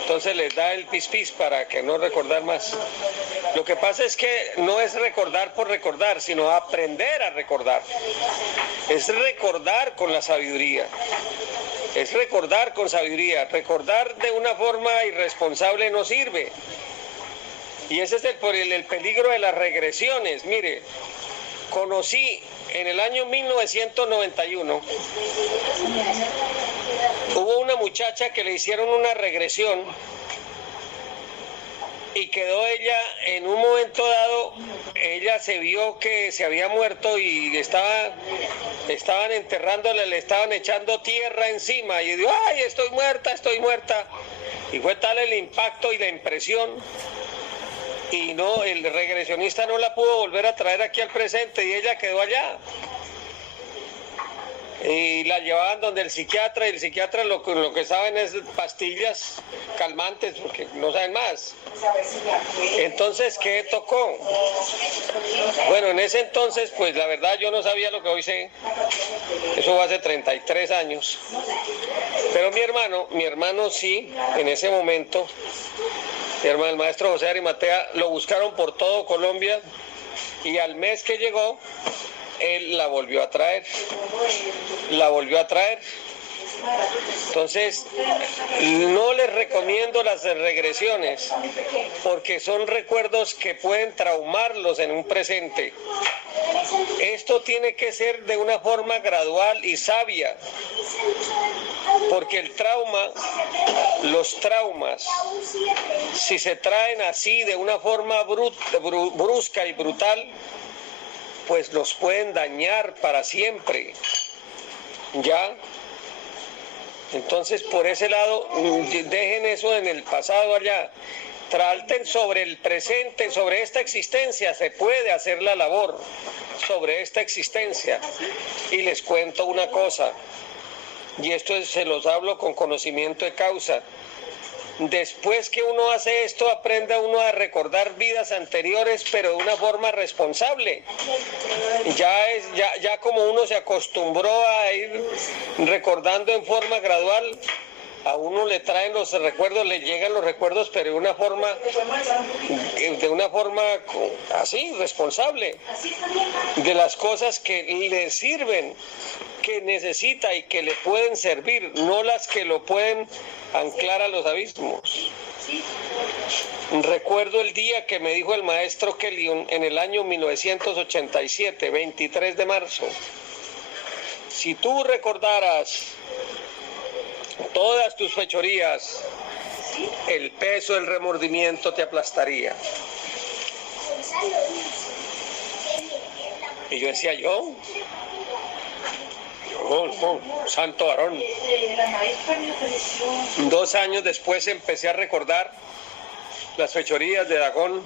Entonces les da el pis para que no recordar más. Lo que pasa es que no es recordar por recordar, sino aprender a recordar. Es recordar con la sabiduría. Es recordar con sabiduría. Recordar de una forma irresponsable no sirve. Y ese es el peligro de las regresiones. Mire, conocí en el año 1991, hubo una muchacha que le hicieron una regresión y quedó ella, en un momento dado, ella se vio que se había muerto y estaban enterrándola, le estaban echando tierra encima y dijo, ¡ay, estoy muerta! Y fue tal el impacto y la impresión, y no, el regresionista no la pudo volver a traer aquí al presente y ella quedó allá. Y la llevaban donde el psiquiatra, y el psiquiatra lo que saben es pastillas calmantes porque no saben más. Entonces, ¿qué tocó? Bueno, en ese entonces, pues la verdad yo no sabía lo que hoy sé. Eso fue hace 33 años. Pero mi hermano sí, en ese momento, el maestro José Arimatea, lo buscaron por todo Colombia y al mes que llegó, él la volvió a traer. Entonces, no les recomiendo las regresiones porque son recuerdos que pueden traumarlos en un presente. Esto tiene que ser de una forma gradual y sabia, porque el trauma, los traumas, si se traen así de una forma brusca y brutal, pues los pueden dañar para siempre, ¿ya? Entonces, por ese lado, dejen eso en el pasado allá, traten sobre el presente, sobre esta existencia, se puede hacer la labor sobre esta existencia. Y les cuento una cosa, y esto se los hablo con conocimiento de causa. después que uno hace esto, aprenda uno a recordar vidas anteriores, pero de una forma responsable. Ya como uno se acostumbró a ir recordando en forma gradual, a uno le traen los recuerdos, le llegan los recuerdos, pero de una forma así, responsable, de las cosas que le sirven, que necesita y que le pueden servir, no las que lo pueden anclar a los abismos. Recuerdo el día que me dijo el maestro Kelly en el año 1987, 23 de marzo, si tú recordaras todas tus fechorías, el peso del remordimiento te aplastaría. Y yo decía, yo, santo varón. 2 años después empecé a recordar las fechorías de Dagón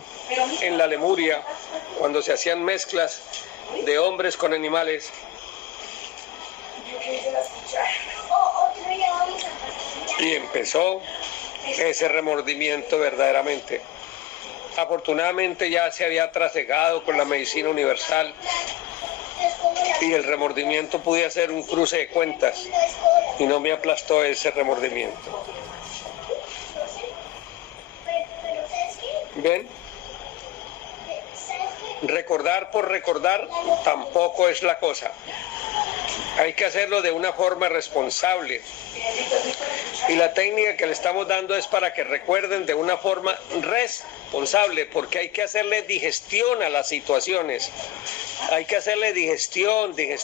en la Lemuria, cuando se hacían mezclas de hombres con animales. Y empezó ese remordimiento verdaderamente. Afortunadamente ya se había trasegado con la medicina universal y el remordimiento podía ser un cruce de cuentas y no me aplastó ese remordimiento. ¿Ven? Recordar por recordar tampoco es la cosa. Hay que hacerlo de una forma responsable. Y la técnica que le estamos dando es para que recuerden de una forma responsable, porque hay que hacerle digestión a las situaciones. Hay que hacerle digestión. De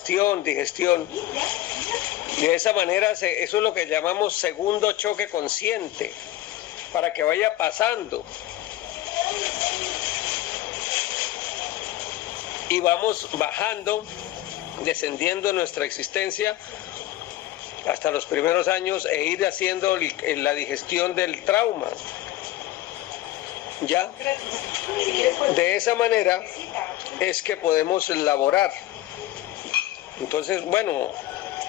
esa manera, eso es lo que llamamos segundo choque consciente, para que vaya pasando. Y vamos bajando, descendiendo en nuestra existencia hasta los primeros años e ir haciendo la digestión del trauma. ¿Ya? De esa manera es que podemos elaborar. Entonces, bueno,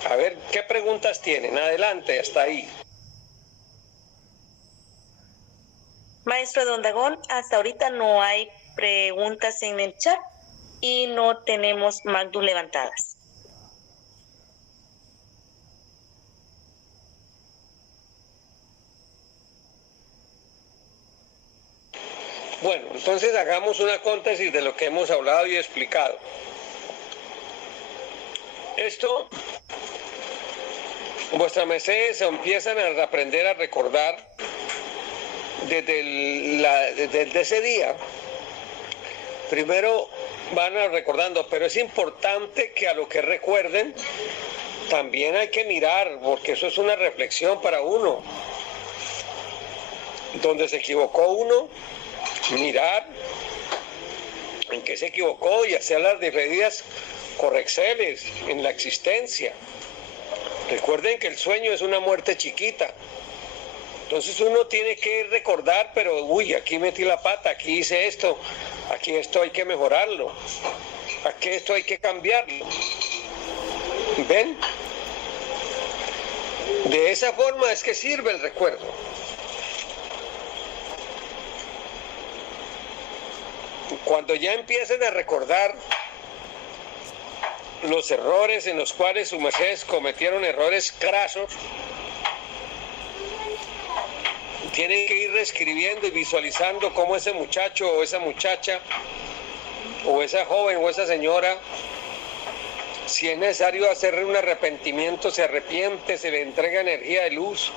a ver, ¿qué preguntas tienen? Adelante, hasta ahí. Maestro Don Dagón, hasta ahorita no hay preguntas en el chat y no tenemos magdus levantadas. Bueno, entonces hagamos una síntesis de lo que hemos hablado y explicado. Esto, vuestra merced, se empiezan a aprender a recordar desde ese día. Primero van a recordando, pero es importante que a lo que recuerden también hay que mirar, porque eso es una reflexión para uno. Donde se equivocó uno, mirar en qué se equivocó y hacer las debidas correcciones en la existencia. Recuerden que el sueño es una muerte chiquita. Entonces uno tiene que recordar, pero uy, aquí metí la pata, aquí hice esto, aquí esto hay que mejorarlo, aquí esto hay que cambiarlo. ¿Ven? De esa forma es que sirve el recuerdo. Cuando ya empiecen a recordar los errores en los cuales sus mercedes cometieron errores crasos, tienen que ir reescribiendo y visualizando cómo ese muchacho o esa muchacha o esa joven o esa señora, si es necesario hacerle un arrepentimiento, se arrepiente, se le entrega energía de luz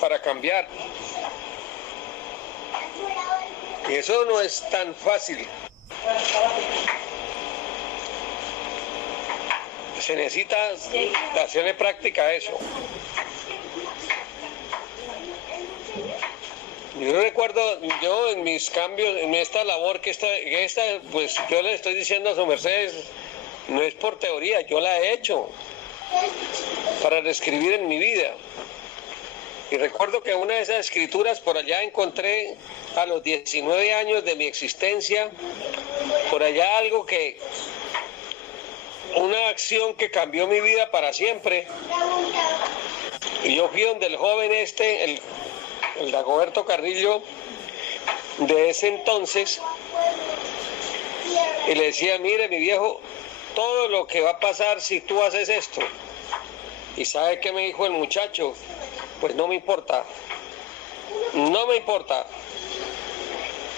para cambiar. Y eso no es tan fácil. Se necesita hacerle práctica a eso. Yo recuerdo, yo en mis cambios, en esta labor que esta, pues yo le estoy diciendo a su merced, no es por teoría, yo la he hecho para reescribir en mi vida. Y recuerdo que una de esas escrituras por allá encontré a los 19 años de mi existencia, por allá algo que, una acción que cambió mi vida para siempre. Y yo fui donde el joven el Dagoberto Carrillo de ese entonces, y le decía, mire mi viejo, todo lo que va a pasar si tú haces esto. ¿Y sabe qué me dijo el muchacho? Pues no me importa, no me importa.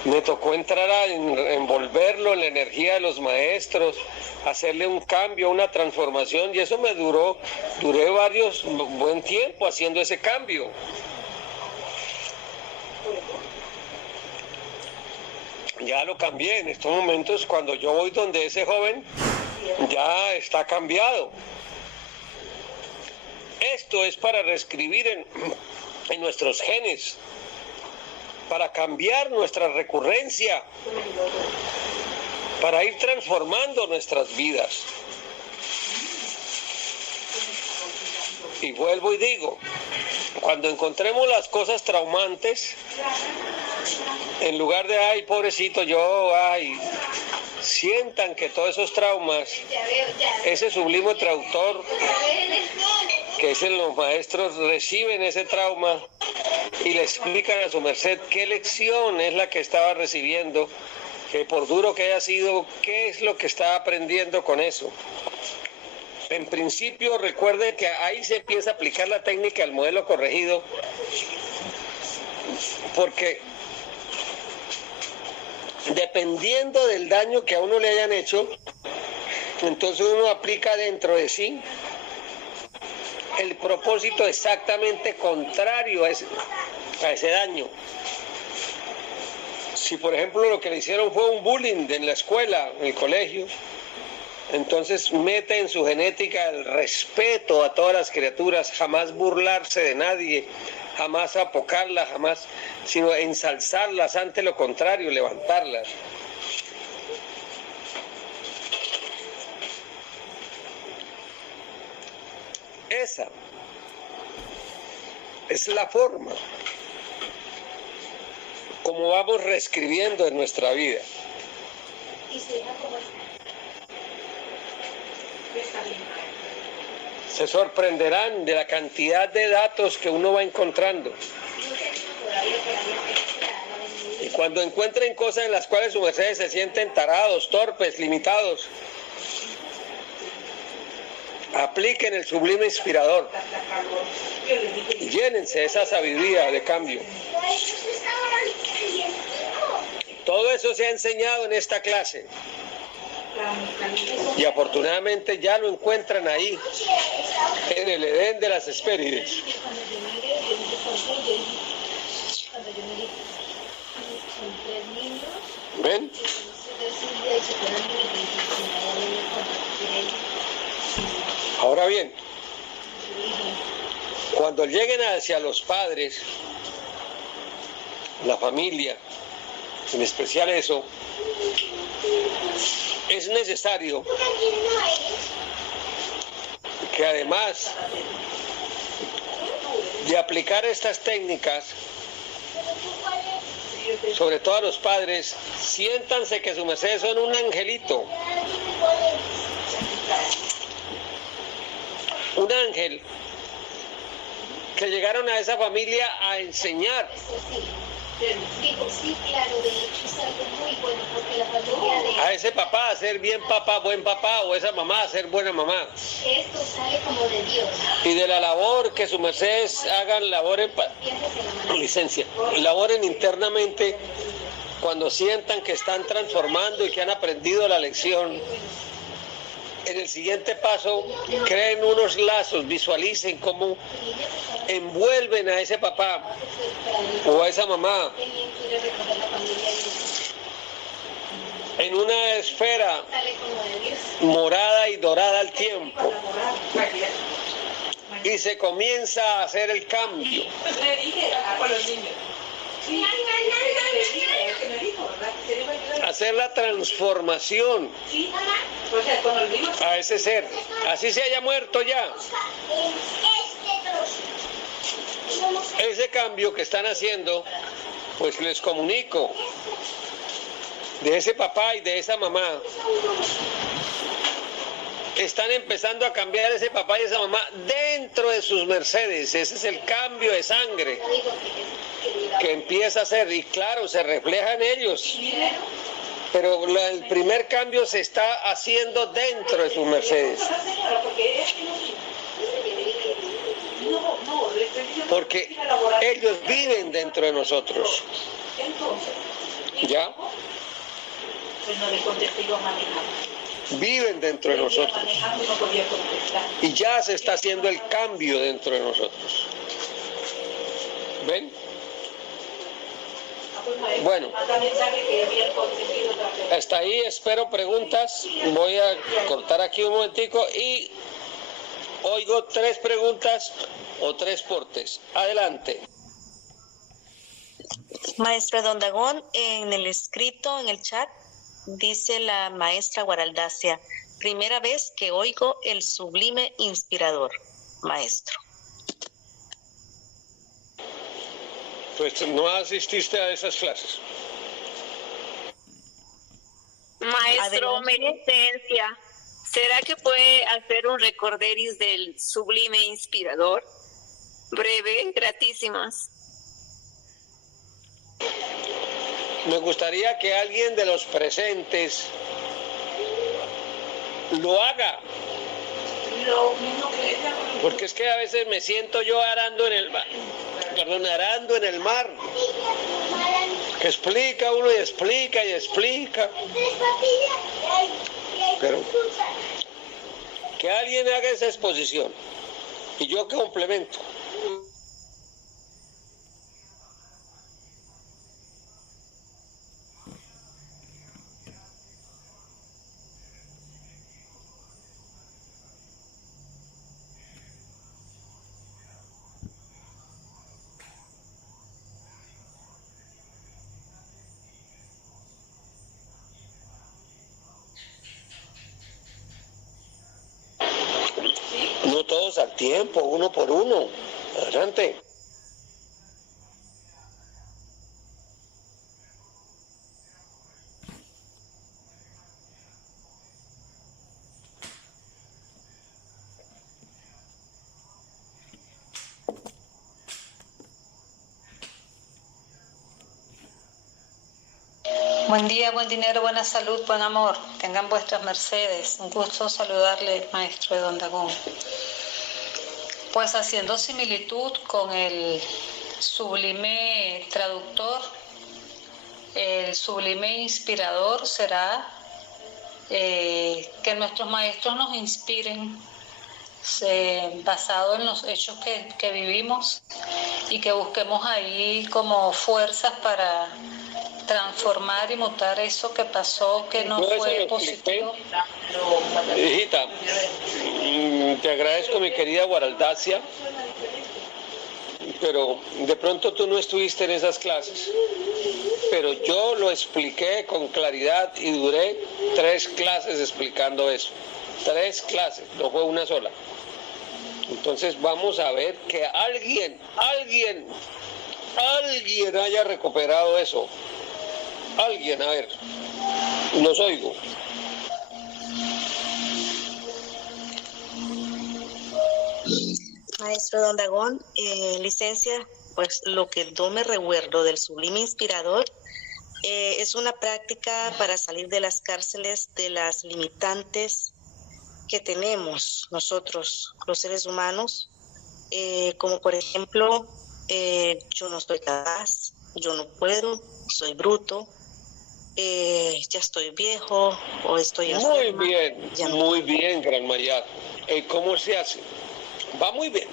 Me tocó entrar a envolverlo en la energía de los maestros, hacerle un cambio, una transformación, y eso me duré buen tiempo haciendo ese cambio. Ya lo cambié. En estos momentos, cuando yo voy donde ese joven, ya está cambiado. Esto es para reescribir en nuestros genes, para cambiar nuestra recurrencia, para ir transformando nuestras vidas. Y vuelvo y digo, cuando encontremos las cosas traumantes, en lugar de, ay, pobrecito yo, ay, sientan que todos esos traumas, ese sublime traductor, que es en los maestros, reciben ese trauma y le explican a su merced qué lección es la que estaba recibiendo, que por duro que haya sido, qué es lo que está aprendiendo con eso. En principio, recuerde que ahí se empieza a aplicar la técnica del modelo corregido, porque dependiendo del daño que a uno le hayan hecho, entonces uno aplica dentro de sí el propósito exactamente contrario a ese daño. Si por ejemplo lo que le hicieron fue un bullying en la escuela, en el colegio, entonces mete en su genética el respeto a todas las criaturas, jamás burlarse de nadie, jamás apocarlas, jamás, sino ensalzarlas, ante lo contrario, levantarlas. Esa es la forma como vamos reescribiendo en nuestra vida. Se sorprenderán de la cantidad de datos que uno va encontrando. Y cuando encuentren cosas en las cuales sus mercedes se sienten tarados, torpes, limitados, apliquen el sublime inspirador y llénense de esa sabiduría de cambio. Todo eso se ha enseñado en esta clase y afortunadamente ya lo encuentran ahí, en el Edén de las Hespérides. ¿Ven? Ahora bien, cuando lleguen hacia los padres, la familia, en especial eso, es necesario que además de aplicar estas técnicas, sobre todo a los padres, siéntanse que sus mercedes son un angelito. Un ángel que llegaron a esa familia a enseñar. A ese papá a ser bien papá, buen papá, o esa mamá a ser buena mamá. Esto sale como de Dios. Y de la labor que sus mercedes hagan, laboren internamente, cuando sientan que están transformando y que han aprendido la lección. En el siguiente paso, creen unos lazos, visualicen cómo envuelven a ese papá o a esa mamá en una esfera morada y dorada al tiempo. Y se comienza a hacer el cambio. Hacer la transformación a ese ser, así se haya muerto ya. Ese cambio que están haciendo, pues les comunico, de ese papá y de esa mamá, están empezando a cambiar ese papá y esa mamá dentro de sus mercedes. Ese es el cambio de sangre que empieza a hacer, y claro, se refleja en ellos. Pero el primer cambio se está haciendo dentro de sus mercedes. Porque ellos viven dentro de nosotros. ¿Ya? Viven dentro de nosotros. Y ya se está haciendo el cambio dentro de nosotros. ¿Ven? Bueno, hasta ahí espero preguntas. Voy a cortar aquí un momentico y oigo 3 preguntas o 3 portes. Adelante. Maestro Don Dagón, en el escrito, en el chat, dice la maestra Guaraldacia, primera vez que oigo el sublime inspirador, maestro. Pues no asististe a esas clases. Maestro, Adelante. Meritencia, ¿será que puede hacer un recorderis del sublime inspirador? Breve, gratísimas. Me gustaría que alguien de los presentes lo haga. Porque es que a veces me siento yo arando en el mar. Arando en el mar. Que explica uno y explica y explica. Pero que alguien haga esa exposición. Y yo complemento. No todos al tiempo, uno por uno. Adelante. Buen día, buen dinero, buena salud, buen amor. Tengan vuestras mercedes. Un gusto saludarle, maestro de Don Dagón. Pues haciendo similitud con el sublime traductor, el sublime inspirador será que nuestros maestros nos inspiren basado en los hechos que vivimos y que busquemos ahí como fuerzas para transformar y mutar eso que pasó, que no fue positivo. Hijita, te agradezco, mi querida Guaraldacia, pero de pronto tú no estuviste en esas clases, pero yo lo expliqué con claridad y duré 3 clases explicando eso. 3 clases, no fue una sola. Entonces vamos a ver que alguien haya recuperado eso. Alguien, a ver, los oigo. Maestro Don Dagón, licencia, pues lo que yo me recuerdo del sublime inspirador es una práctica para salir de las cárceles, de las limitantes que tenemos nosotros, los seres humanos, como por ejemplo, yo no estoy capaz, yo no puedo, soy bruto, ya estoy viejo o estoy enferma. Muy bien, Gran Mayar. ¿Cómo se hace? Va muy bien.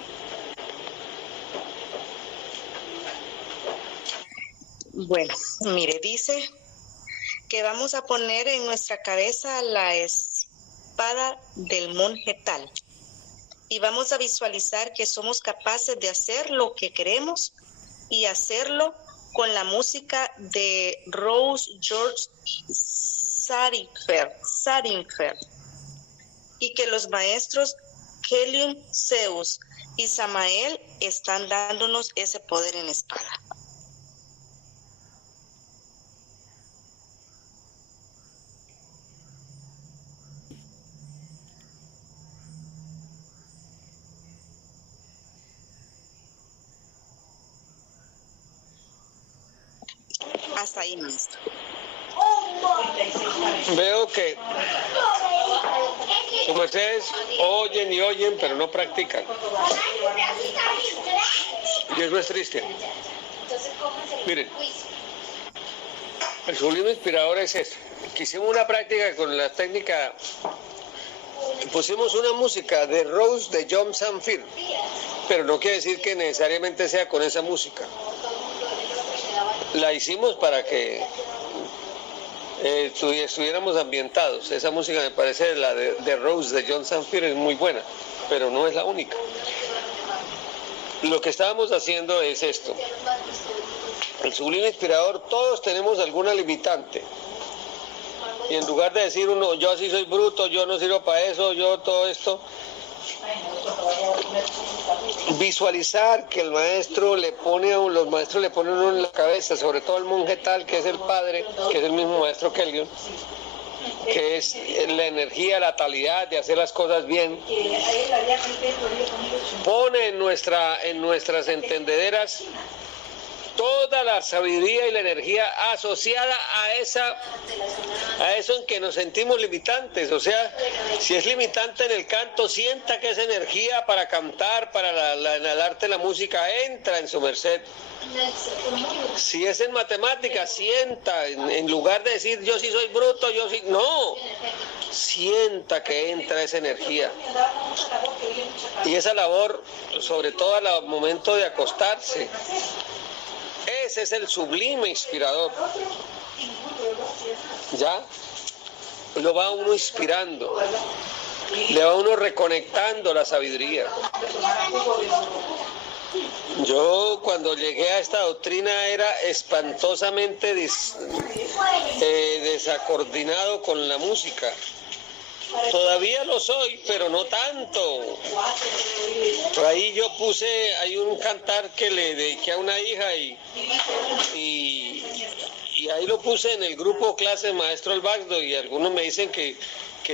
Bueno, mire, dice que vamos a poner en nuestra cabeza la espada del monje Tal y vamos a visualizar que somos capaces de hacer lo que queremos y hacerlo con la música de Rose George Sarinfer y que los maestros Helium, Zeus y Samael están dándonos ese poder en espada. Hasta ahí, maestro. Veo que sus mercedes oyen y oyen, pero no practican. Y eso es triste. Miren, el sublime inspirador es esto. Que hicimos una práctica con la técnica, pusimos una música de Rose de John Sanford, pero no quiere decir que necesariamente sea con esa música. La hicimos para que estuviéramos ambientados. Esa música me parece, la de Rose de John Sanford, es muy buena, pero no es la única. Lo que estábamos haciendo es esto. El sublime inspirador, todos tenemos alguna limitante. Y en lugar de decir uno, yo sí soy bruto, yo no sirvo para eso, yo todo esto, visualizar que el maestro le pone a uno, los maestros le ponen a uno en la cabeza, sobre todo el monje tal, que es el padre, que es el mismo maestro Kellion, que es la energía, la talidad de hacer las cosas bien, pone en nuestras entendederas toda la sabiduría y la energía asociada a eso en que nos sentimos limitantes. O sea, si es limitante en el canto, sienta que esa energía para cantar, para el arte de la música, entra en su merced. Si es en matemáticas, sienta, en lugar de decir yo sí soy bruto, yo sí, no, sienta que entra esa energía. Y esa labor, sobre todo al momento de acostarse, ese es el sublime inspirador. ¿Ya? Lo va uno inspirando, le va uno reconectando la sabiduría. Yo cuando llegué a esta doctrina era espantosamente desacordinado con la música. Todavía lo soy, pero no tanto. Ahí yo hay un cantar que le dediqué a una hija y ahí lo puse en el grupo clase Maestro El Bagdo, y algunos me dicen que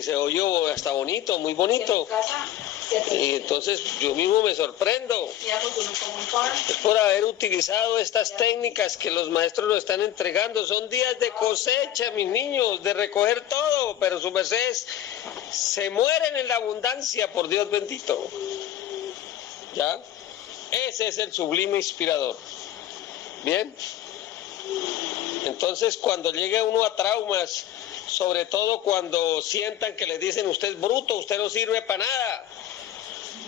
se oyó hasta bonito, muy bonito. Y entonces yo mismo me sorprendo. Es por haber utilizado estas técnicas que los maestros nos están entregando. Son días de cosecha, mis niños, de recoger todo, pero sus mercedes se mueren en la abundancia, por Dios bendito. ¿Ya? Ese es el sublime inspirador. ¿Bien? Entonces, cuando llegue uno a traumas, sobre todo cuando sientan que les dicen usted es bruto, usted no sirve para nada,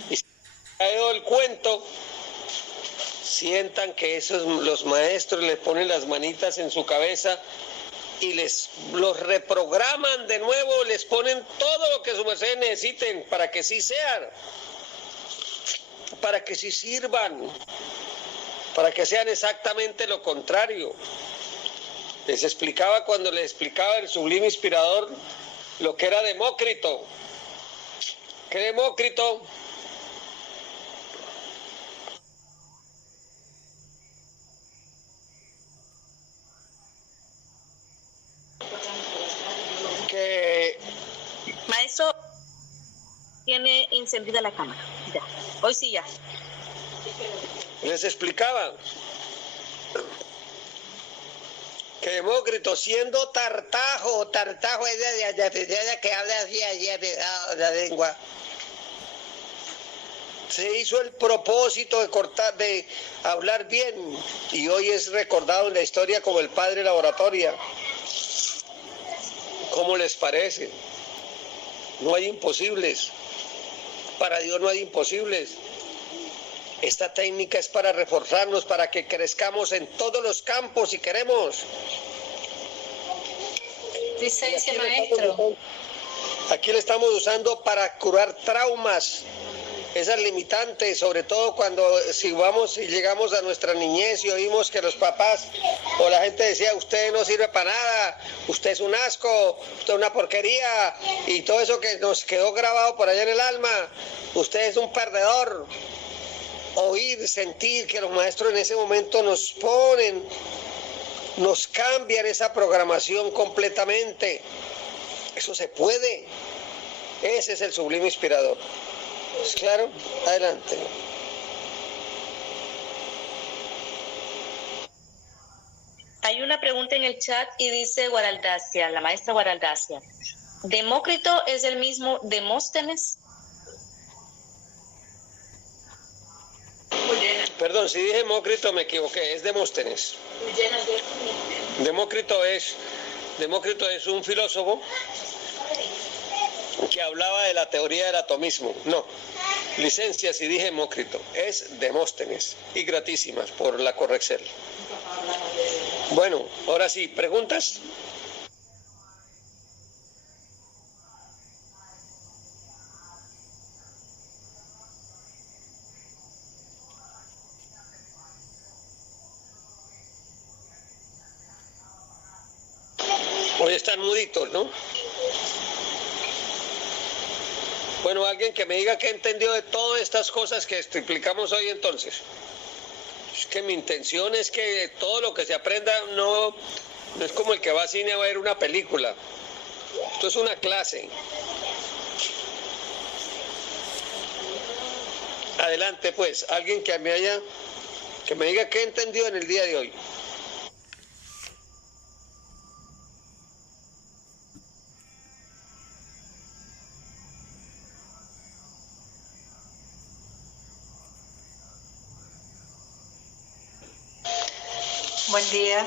y se ha caído el cuento, sientan que los maestros les ponen las manitas en su cabeza y los reprograman de nuevo, les ponen todo lo que su merced necesiten para que sí sean, para que sí sirvan, para que sean exactamente lo contrario. Les explicaba cuando les explicaba el sublime inspirador lo que era Demócrito. ¿Qué Demócrito? Que Maestro, tiene encendida la cámara. Ya. Hoy sí ya. les explicaba que Demócrito, siendo tartajo es de que habla así de la lengua, se hizo el propósito de hablar bien, y hoy es recordado en la historia como el padre de la oratoria. ¿Cómo les parece? No hay imposibles. Para Dios no hay imposibles. Esta técnica es para reforzarnos, para que crezcamos en todos los campos si queremos. Licencia, maestro. Aquí le estamos usando para curar traumas, esas limitantes, sobre todo cuando si llegamos a nuestra niñez y oímos que los papás o la gente decía usted no sirve para nada, usted es un asco, usted es una porquería, y todo eso que nos quedó grabado por allá en el alma, usted es un perdedor. Oír, sentir que los maestros en ese momento nos cambian esa programación completamente. Eso se puede. Ese es el sublime inspirador. ¿Es claro? Adelante. Hay hay una pregunta en el chat y dice Guaraldacia, la maestra Guaraldacia. ¿Demócrito es el mismo Demóstenes? Perdón, si dije Demócrito me equivoqué, es Demóstenes. Demócrito es un filósofo que hablaba de la teoría del atomismo. No, licencia si dije Demócrito, es Demóstenes. Y gratísimas por la corrección. Bueno, ahora sí, ¿preguntas? Hoy están muditos, ¿no? Bueno, alguien que me diga qué entendió de todas estas cosas que explicamos hoy entonces. Es que mi intención es que todo lo que se aprenda no es como el que va al cine a ver una película. Esto es una clase. Adelante pues, alguien que me diga qué entendió en el día de hoy. Buen día,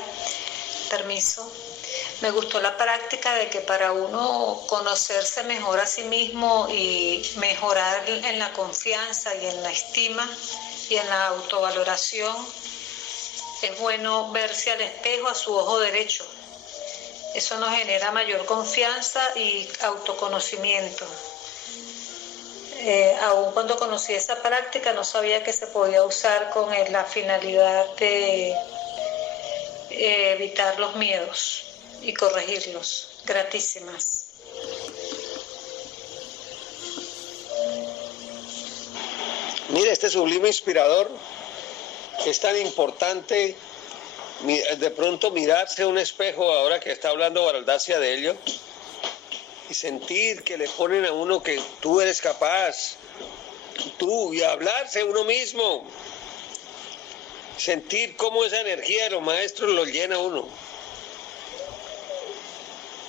permiso. Me gustó la práctica de que para uno conocerse mejor a sí mismo y mejorar en la confianza y en la estima y en la autovaloración, es bueno verse al espejo a su ojo derecho. Eso nos genera mayor confianza y autoconocimiento. Aún cuando conocí esa práctica no sabía que se podía usar con la finalidad de evitar los miedos y corregirlos. Gratísimas. Mire, este sublime inspirador es tan importante de pronto mirarse a un espejo ahora que está hablando Guaraldacia de ello y sentir que le ponen a uno que tú eres capaz, tú, y hablarse a uno mismo. Sentir cómo esa energía de los maestros lo llena a uno.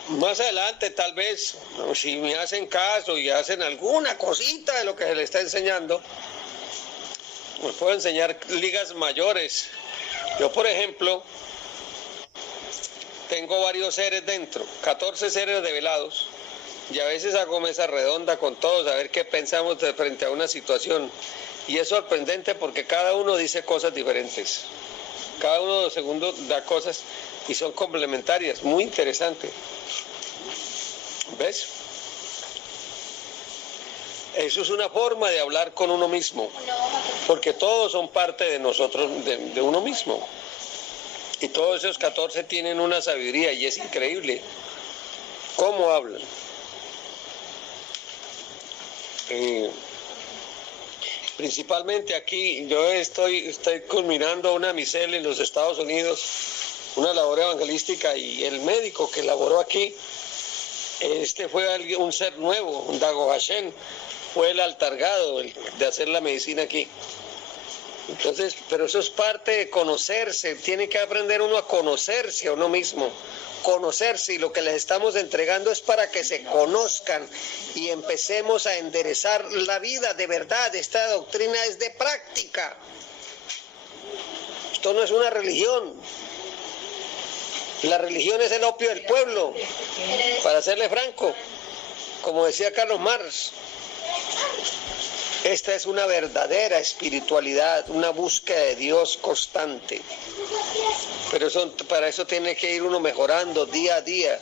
Más adelante, tal vez, si me hacen caso y hacen alguna cosita de lo que se les está enseñando, me puedo enseñar ligas mayores. Yo, por ejemplo, tengo varios seres dentro, 14 seres develados, y a veces hago mesa redonda con todos a ver qué pensamos de frente a una situación. Y es sorprendente porque cada uno dice cosas diferentes. Cada uno de los segundos da cosas y son complementarias. Muy interesante. ¿Ves? Eso es una forma de hablar con uno mismo. Porque todos son parte de nosotros, de uno mismo. Y todos esos 14 tienen una sabiduría y es increíble cómo hablan. Principalmente aquí, yo estoy culminando una misel en los Estados Unidos, una labor evangelística, y el médico que laboró aquí, fue un ser nuevo, un Dago Hashem, fue el altargado de hacer la medicina aquí. Entonces, pero eso es parte de conocerse, tiene que aprender uno a conocerse a uno mismo. Conocerse, y lo que les estamos entregando es para que se conozcan y empecemos a enderezar la vida de verdad. Esta doctrina es de práctica. Esto no es una religión. La religión es el opio del pueblo, para serle franco, como decía Carlos Marx. Esta es una verdadera espiritualidad, una búsqueda de Dios constante. Pero para eso tiene que ir uno mejorando día a día.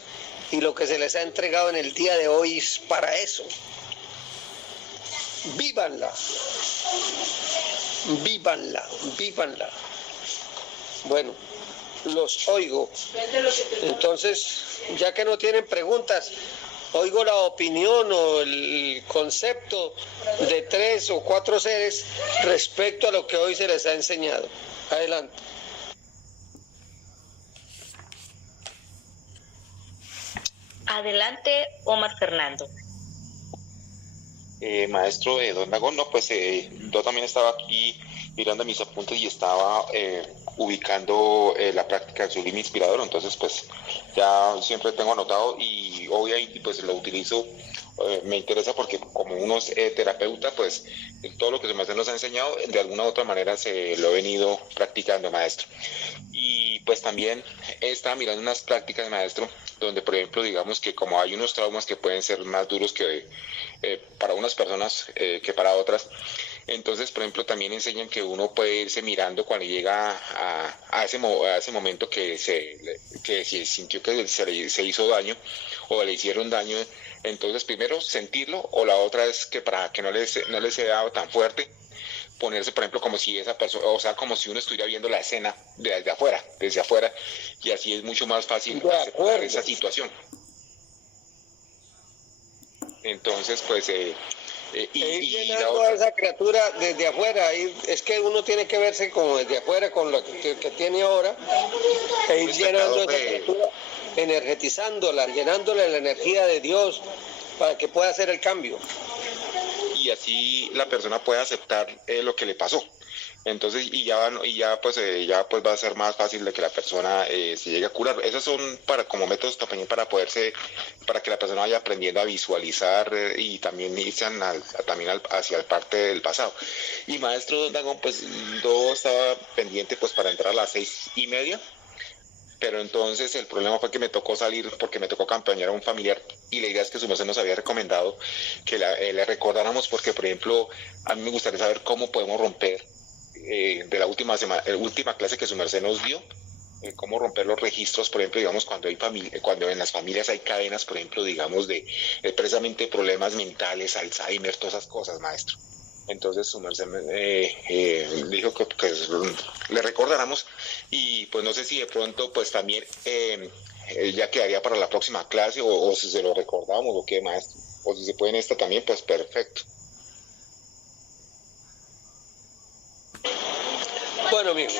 Y lo que se les ha entregado en el día de hoy es para eso. Vívanla. Vívanla, vívanla. Bueno, los oigo. Entonces, ya que no tienen preguntas, oigo la opinión o el concepto de 3 o 4 seres respecto a lo que hoy se les ha enseñado. Adelante. Adelante, Omar Fernando. Maestro Don Dagón, no, pues yo también estaba aquí mirando mis apuntes y estaba ubicando la práctica en su línea inspirador. Entonces pues ya siempre tengo anotado y obviamente pues lo utilizo. Me interesa porque como uno es terapeuta, pues todo lo que se me nos ha enseñado de alguna u otra manera se lo he venido practicando, maestro. Y pues también estaba mirando unas prácticas, maestro, donde por ejemplo digamos que como hay unos traumas que pueden ser más duros que para unas personas que para otras, entonces por ejemplo también enseñan que uno puede irse mirando cuando llega a ese momento que se sintió que se hizo daño o le hicieron daño. Entonces primero sentirlo, o la otra es que para que no les sea tan fuerte, ponerse por ejemplo como si esa persona, o sea como si uno estuviera viendo la escena desde afuera, y así es mucho más fácil aceptar esa situación. Entonces pues ir llenando a esa criatura desde afuera, es que uno tiene que verse como desde afuera con lo que tiene ahora, e ir llenando a esa criatura, energetizándola, llenándole la energía de Dios para que pueda hacer el cambio. Y así la persona puede aceptar lo que le pasó. Entonces, ya pues va a ser más fácil de que la persona se llegue a curar. Esos son como métodos también para que la persona vaya aprendiendo a visualizar y también irse hacia la parte del pasado. Y maestro Dagón, pues yo estaba pendiente pues para entrar a las 6:30. Pero entonces el problema fue que me tocó salir porque me tocó acompañar a un familiar y la idea es que su merced nos había recomendado que le recordáramos porque, por ejemplo, a mí me gustaría saber cómo podemos romper de la última clase que su merced nos dio, cómo romper los registros, por ejemplo, digamos, cuando en las familias hay cadenas, por ejemplo, digamos, de precisamente problemas mentales, Alzheimer, todas esas cosas, maestro. Entonces su merced dijo que le recordáramos y pues no sé si de pronto pues también ya quedaría para la próxima clase o si se lo recordamos o qué, maestro, o si se puede en esta también, pues perfecto. Bueno, amigos,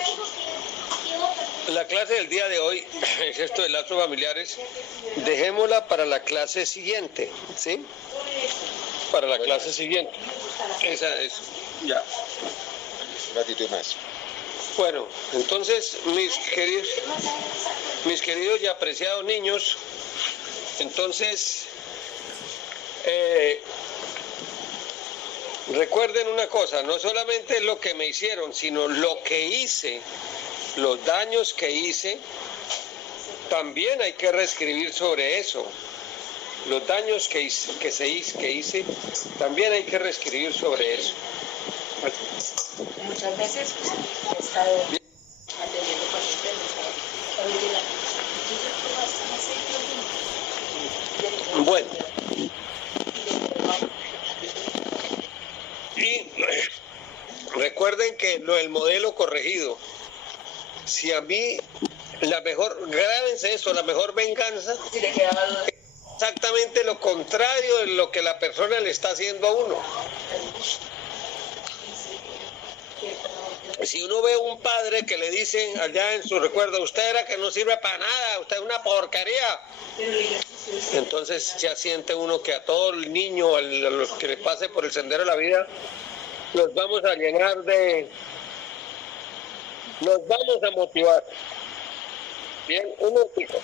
la clase del día de hoy es esto de lazos familiares, dejémosla para la clase siguiente, ¿sí? Para la clase siguiente. Esa es, ya. Gratitud, maestro. Bueno, entonces, mis queridos y apreciados niños, entonces, recuerden una cosa, no solamente lo que me hicieron, sino lo que hice, los daños que hice, también hay que reescribir sobre eso. Los daños que hice, también hay que reescribir sobre eso. Muchas veces he estado atendiendo pacientes. Bueno. Y recuerden que el modelo corregido, si a mí grábense eso, la mejor venganza, exactamente lo contrario de lo que la persona le está haciendo a uno. Si uno ve a un padre que le dicen allá en su recuerdo, usted era que no sirve para nada, usted es una porquería, entonces ya siente uno que a todo el niño, a los que le pase por el sendero de la vida, los vamos a llenar nos vamos a motivar. Bien, un motivo.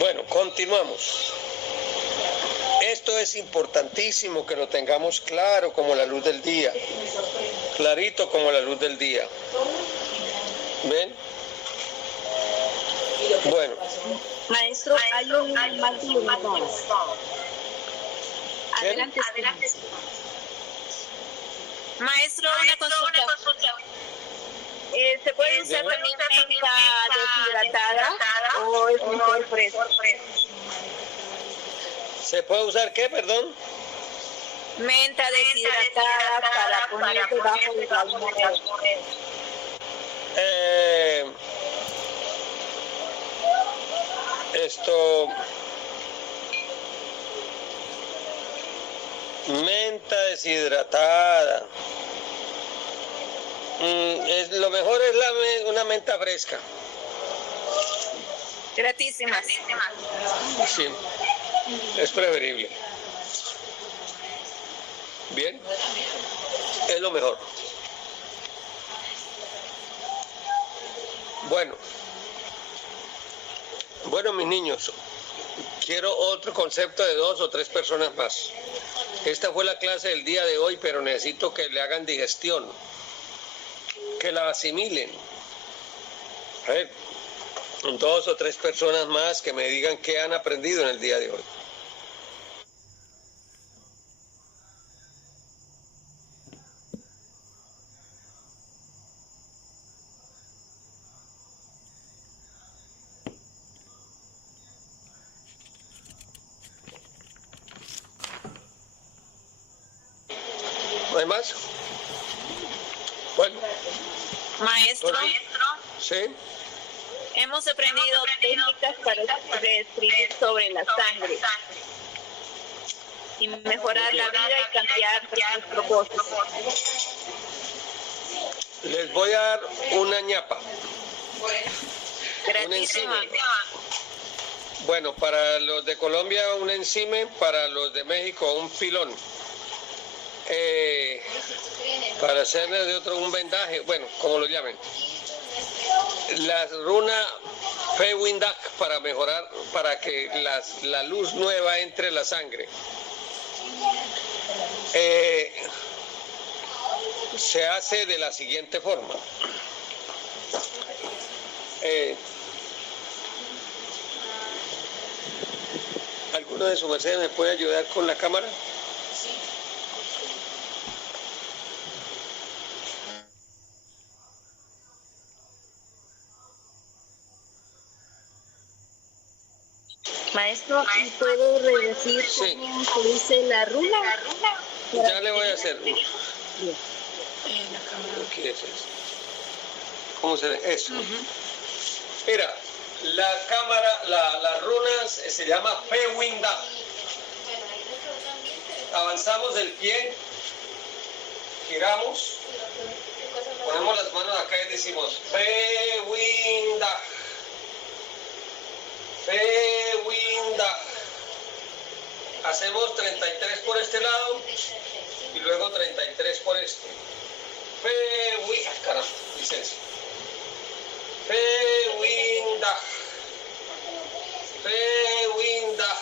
Bueno, continuamos. Esto es importantísimo que lo tengamos claro como la luz del día, clarito como la luz del día. ¿Ven? Bueno, Maestro, hay un mal delimitado. Adelante. Maestro, una consulta. ¿Se puede usar también menta deshidratada o es mejor fresco? ¿Se puede usar qué, perdón? Menta deshidratada para poner debajo de las monedas. Menta deshidratada. Lo mejor es una menta fresca. Gratísimas. Sí, es preferible. Bien, es lo mejor. Bueno, mis niños, quiero otro concepto de 2 o 3 personas más. Esta fue la clase del día de hoy, pero necesito que le hagan digestión, que la asimilen. A ver, 2 o 3 personas más que me digan qué han aprendido en el día de hoy. ¿No hay más? Bueno. Maestro. Sí. Hemos aprendido técnicas para escribir sobre la sangre y mejorar la vida y cambiar nuestros propósitos. Les voy a dar una ñapa. Un enzime. Bueno, para los de Colombia un enzime, para los de México un pilón. Para hacerle de otro un vendaje, bueno, como lo llamen. La runa Fewindak para mejorar, para que la luz nueva entre la sangre. Se hace de la siguiente forma. ¿Alguno de sus mercedes me puede ayudar con la cámara? Maestro, ¿puede redecir cómo se dice la runa? Ya le voy a hacer. Bien. ¿Qué es eso? ¿Cómo se ve? Eso. Mira, la cámara, la runa se llama Fewindak. Avanzamos el pie, giramos, ponemos las manos acá y decimos Fewindak. Fewindak. Hacemos 33 por este lado y luego 33 por este. Fewindak. Caramba, licencia. Fewindak. Fewindak.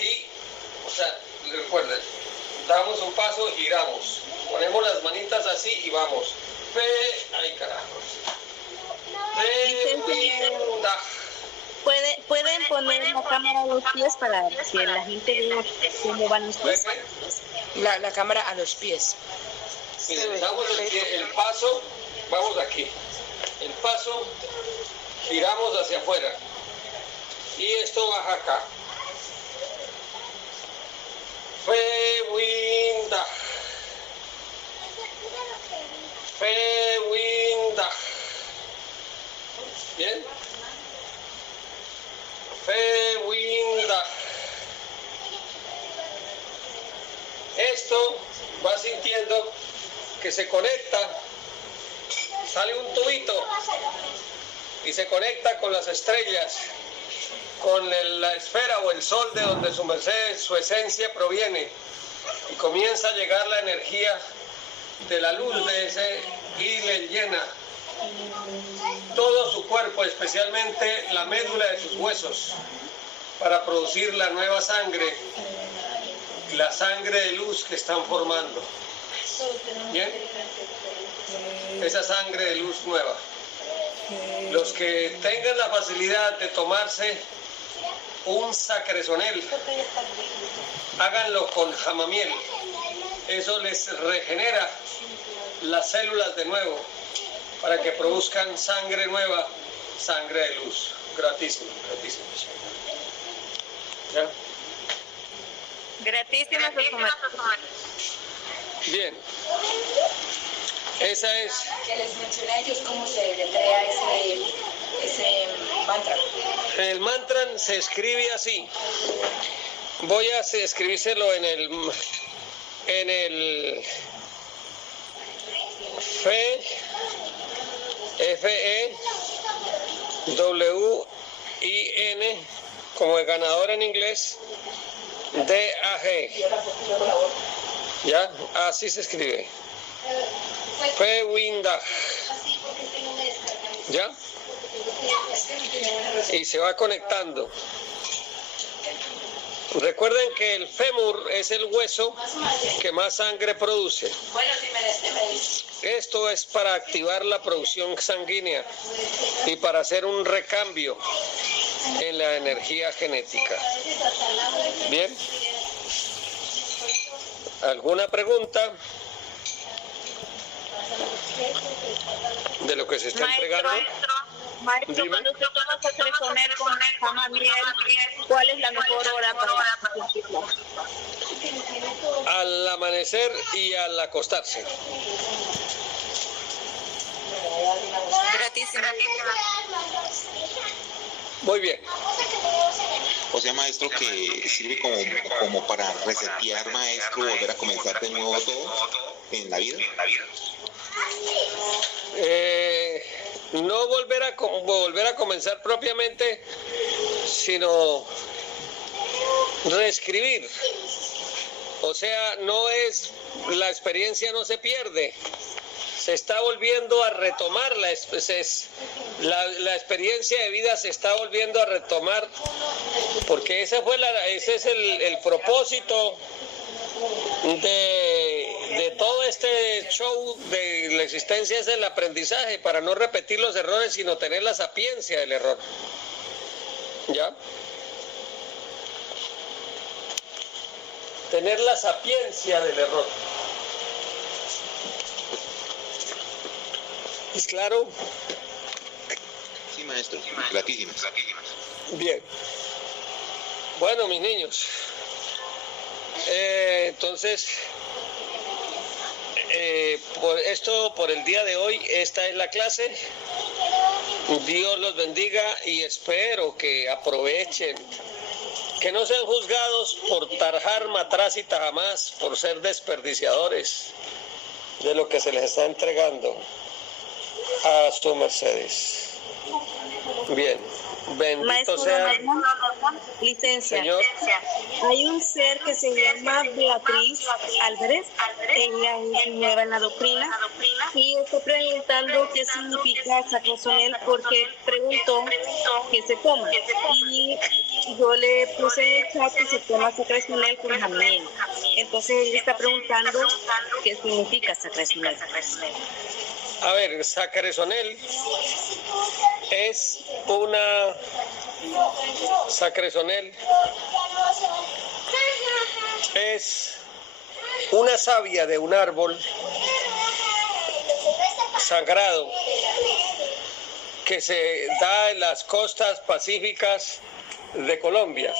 Y, o sea, recuerden, damos un paso, giramos. Ponemos las manitas así y vamos. Ay, carajo. Fewindak. ¿Pueden poner la cámara a los pies para que la gente vea cómo van los pies? La cámara a los pies. Miren, damos el paso, vamos aquí. El paso, giramos hacia afuera. Y esto baja acá. Fewindak. Fewindak. ¿Bien? Fewindak. Esto va sintiendo que se conecta, sale un tubito y se conecta con las estrellas, con la esfera o el sol de donde su merced, su esencia proviene, y comienza a llegar la energía de la luz de ese y le llena todo su cuerpo, especialmente la médula de sus huesos, para producir la nueva sangre, la sangre de luz que están formando. ¿Bien? Esa sangre de luz nueva. Los que tengan la facilidad de tomarse un sacresonel, háganlo con jamamiel. Eso les regenera las células de nuevo para que produzcan sangre nueva, sangre de luz. Gratísimo, gratísimo. ¿Ya? Gratísimas. Bien. Esa es. Que les mencioné a ellos cómo se deletrea ese mantra. El mantra se escribe así. Voy a escribírselo en el FEWIN, como el ganador en inglés, DAG. ¿Ya? Así se escribe. FEWINDAG. ¿Ya? Y se va conectando. Recuerden que el fémur es el hueso que más sangre produce. Esto es para activar la producción sanguínea y para hacer un recambio en la energía genética. Bien. ¿Alguna pregunta de lo que se está entregando? Maestro, Dime. cuando usted toma sacresonel con jamamiel, ¿cuál es la mejor hora para hacerlo? Al amanecer y al acostarse. Gratísima. Muy bien. O sea, maestro, que sirve como para resetear, maestro, volver a comenzar de nuevo todo en la vida. No volver a comenzar propiamente, sino reescribir. O sea, la experiencia no se pierde, se está volviendo a retomar, la experiencia de vida se está volviendo a retomar, porque ese es el propósito de todo este show de la existencia, es el aprendizaje, para no repetir los errores, sino tener la sapiencia del error. ¿Ya? Tener la sapiencia del error. ¿Es claro? Sí, maestro, gratísimas. Bien. Bueno, mis niños. Entonces, por el día de hoy, esta es la clase. Dios los bendiga y espero que aprovechen, que no sean juzgados por tarjar, matraz y tajamás, por ser desperdiciadores de lo que se les está entregando a su mercedes. Bien. Bendito Maestro sea. Licencia. Señor. Hay un ser que se llama Beatriz Álvarez. Ella es nueva en la doctrina y está preguntando qué significa sacresonel porque preguntó qué se toma. Y yo le puse en el chat que se toma sacresonel con jamón. Entonces ella está preguntando qué significa sacresonel. A ver, sacresonel es una savia de un árbol sagrado que se da en las costas pacíficas de Colombia.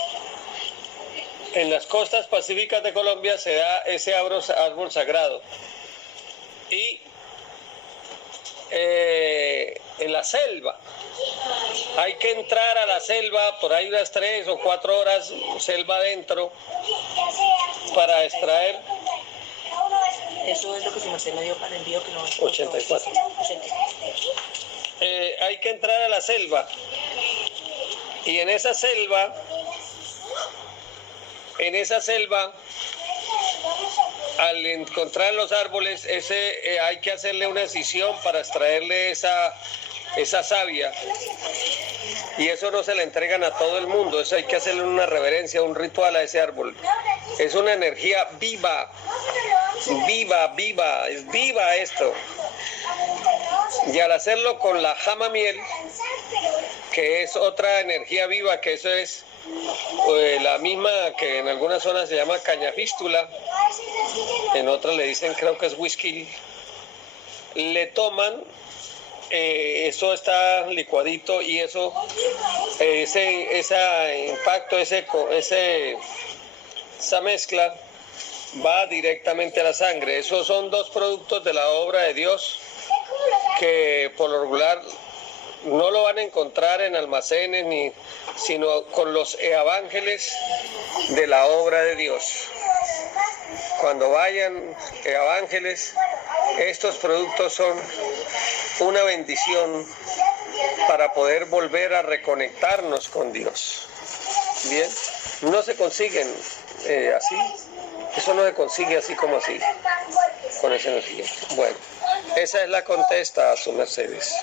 En las costas pacíficas de Colombia se da ese árbol sagrado. Y en la selva hay que entrar a la selva por ahí unas 3 o 4 horas, selva adentro, para extraer. Eso es lo que se me dio para el envío que no 84. Hay que entrar a la selva y en esa selva al encontrar los árboles, hay que hacerle una excisión para extraerle esa savia. Y eso no se le entregan a todo el mundo, eso hay que hacerle una reverencia, un ritual a ese árbol. Es una energía viva, es viva esto. Y al hacerlo con la jamamiel, que es otra energía viva, que eso es la misma que en algunas zonas se llama cañafístula, en otras le dicen, creo que es whisky, le toman, eso está licuadito y eso, ese impacto, esa mezcla va directamente a la sangre. Esos son dos productos de la obra de Dios que por lo regular no lo van a encontrar en almacenes, sino con los evangelios de la obra de Dios. Cuando vayan evangelios, estos productos son una bendición para poder volver a reconectarnos con Dios. Bien, no se consiguen así, eso no se consigue así como así, con esa energía. Bueno, esa es la contesta a sus mercedes.